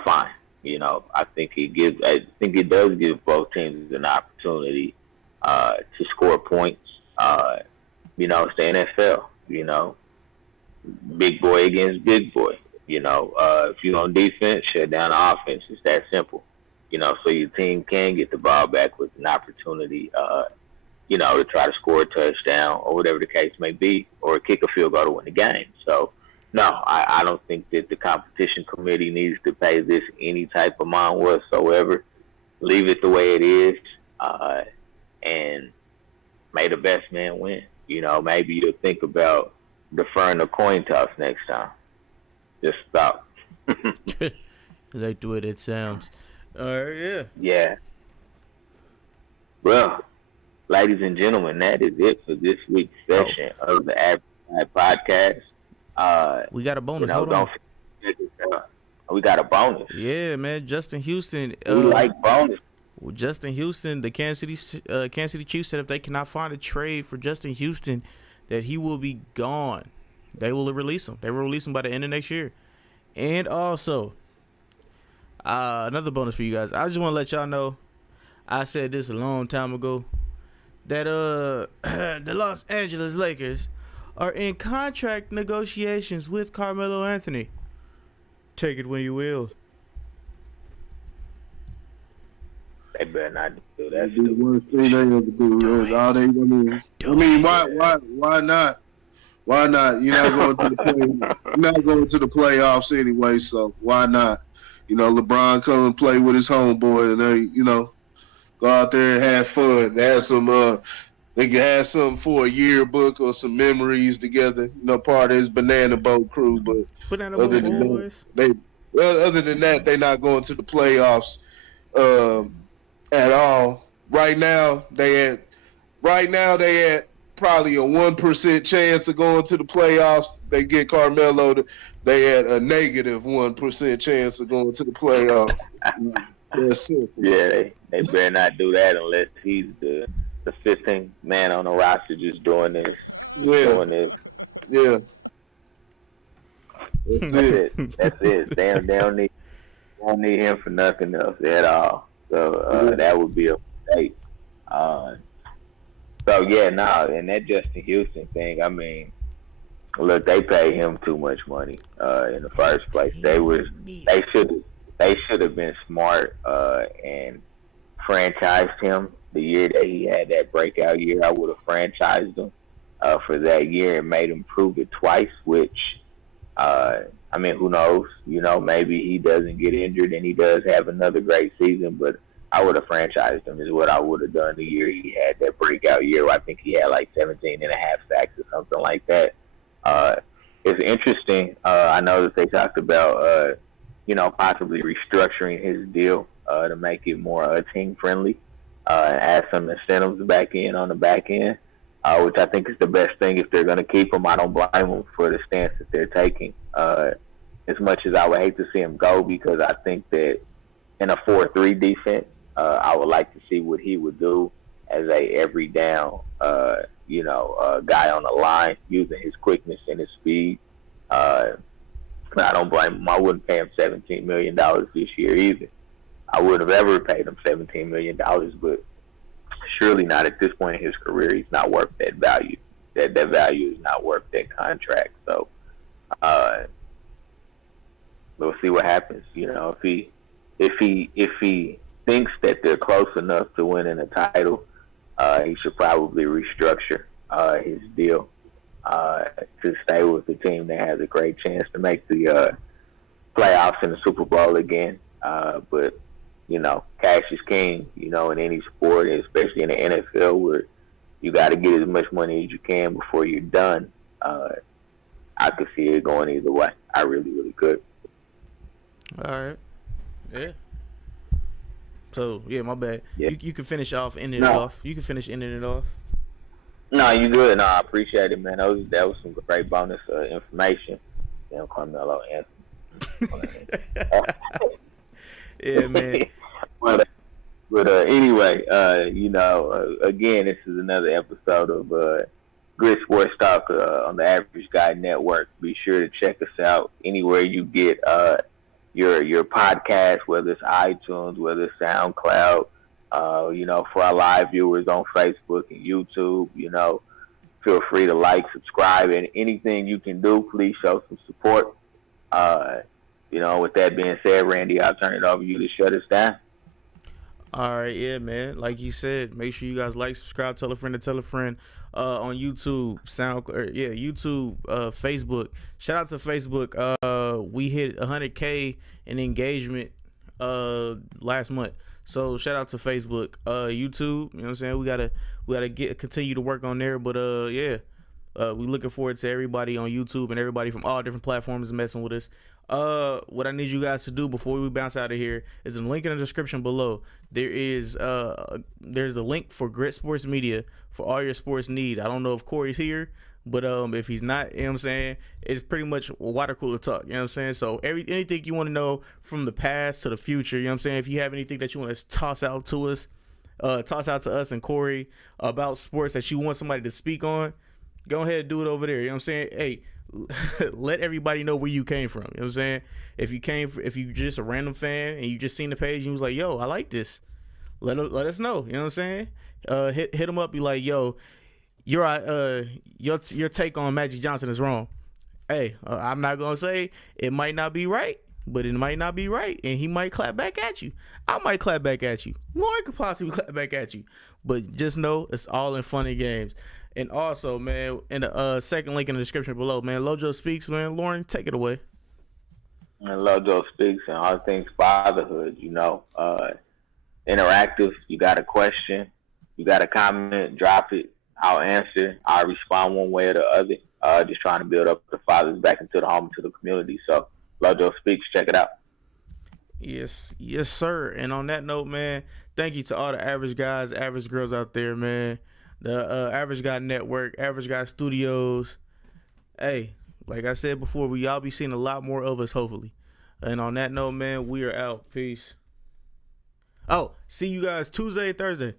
fine. I think it does give both teams an opportunity to score points. It's the NFL. Big boy against big boy. If you're on defense, shut down the offense. It's that simple. So your team can get the ball back with an opportunity, to try to score a touchdown or whatever the case may be, or kick a field goal to win the game. So, no, I don't think that the competition committee needs to pay this any type of mind whatsoever. Leave it the way it is, and may the best man win. Maybe you'll think about deferring the coin toss next time. Just stop. Like the way that sounds. Yeah. Yeah. Well, ladies and gentlemen, that is it for this week's session of the Average Podcast. We got a bonus. We got a bonus. Yeah, man. Justin Houston. We like bonus. Justin Houston, the Kansas City Chiefs said if they cannot find a trade for Justin Houston, that he will be gone. They will release him. They will release him by the end of next year. And also, another bonus for you guys. I just want to let y'all know, I said this a long time ago, that the Los Angeles Lakers are in contract negotiations with Carmelo Anthony. Take it when you will. They better not do that. That's the worst thing they ever do. Why not? Why not? You're not going to the playoffs anyway, so why not? LeBron come and play with his homeboy, and they, go out there and have fun. They have some. They can have something for a yearbook or some memories together. Part of his banana boat crew. But other than that, they're not going to the playoffs at all. Right now, they had probably a 1% chance of going to the playoffs. They get Carmelo. They had a negative 1% chance of going to the playoffs. That's simple. Yeah, they better not do that unless he's the 15th man on the roster just doing this. Yeah. That's it. They don't need him for nothing else at all. So that would be a mistake. And that Justin Houston thing, I mean, look, they paid him too much money in the first place. They should have been smart and franchised him the year that he had that breakout year. I would have franchised him for that year and made him prove it twice, which, who knows? Maybe he doesn't get injured and he does have another great season, but I would have franchised him is what I would have done the year he had that breakout year. I think he had like 17 and a half sacks or something like that. It's interesting. I know that they talked about, possibly restructuring his deal to make it more team friendly, add some incentives on the back end. which I think is the best thing if they're going to keep him. I don't blame them for the stance that they're taking. As much as I would hate to see him go, because I think that in a 4-3 defense, I would like to see what he would do as a every down, guy on the line, using his quickness and his speed. I don't blame him. I wouldn't pay him $17 million this year either. I wouldn't have ever paid him $17 million, but surely not at this point in his career. He's not worth that value. That value is not worth that contract. So we'll see what happens. If he thinks that they're close enough to winning a title, he should probably restructure his deal to stay with the team that has a great chance to make the playoffs in the Super Bowl again. But cash is king, in any sport, especially in the NFL, where you got to get as much money as you can before you're done. I could see it going either way. I really, really could. All right. Yeah. So, yeah, my bad. Yeah. You can finish off, ending it off. You can finish ending it off. No, you good. No, I appreciate it, man. That was some great bonus information. Carmelo Anthony. Yeah, man. But anyway, again, this is another episode of Grit Sports Talk on the Average Guy Network. Be sure to check us out anywhere you get your podcast, whether it's iTunes, whether it's SoundCloud. For our live viewers on Facebook and YouTube, feel free to like, subscribe, and anything you can do, please show some support. With that being said, Randy, I'll turn it over to you to shut us down. All right, yeah, man. Like you said, make sure you guys like, subscribe, tell a friend to tell a friend on YouTube, YouTube, Facebook. Shout out to Facebook. We hit 100K in engagement last month. So shout out to Facebook, YouTube. You know what I'm saying? We gotta continue to work on there. But we looking forward to everybody on YouTube and everybody from all different platforms messing with us. What I need you guys to do before we bounce out of here is in the link in the description below. There's a link for Grit Sports Media for all your sports need. I don't know if Corey's here, but if he's not, you know what I'm saying, it's pretty much water cooler talk, you know what I'm saying? So anything you want to know from the past to the future, you know what I'm saying? If you have anything that you want to toss out to us and Corey about sports that you want somebody to speak on, go ahead and do it over there, you know what I'm saying? Hey, let everybody know where you came from, you know what I'm saying? If you just a random fan and you just seen the page and you was like, yo, I like this, let us know, you know what I'm saying? Hit them up, be like, yo, your take on Magic Johnson is wrong. Hey, I'm not gonna say it might not be right, but it might not be right, and he might clap back at you. I might clap back at you. Lauren could possibly clap back at you, but just know it's all in fun and games. And also, man, in the second link in the description below, man, Lojo Speaks, man. Lauren, take it away. And Lojo Speaks and all things fatherhood, interactive. You got a question, you got a comment, drop it. I'll answer. I'll respond one way or the other. Just trying to build up the fathers back into the home, to the community. So, Lojo Speaks, check it out. Yes, sir. And on that note, man, thank you to all the average guys, average girls out there, man. The Average Guy Network, Average Guy Studios. Hey, like I said before, y'all be seeing a lot more of us, hopefully. And on that note, man, we are out. Peace. Oh, see you guys Tuesday, Thursday.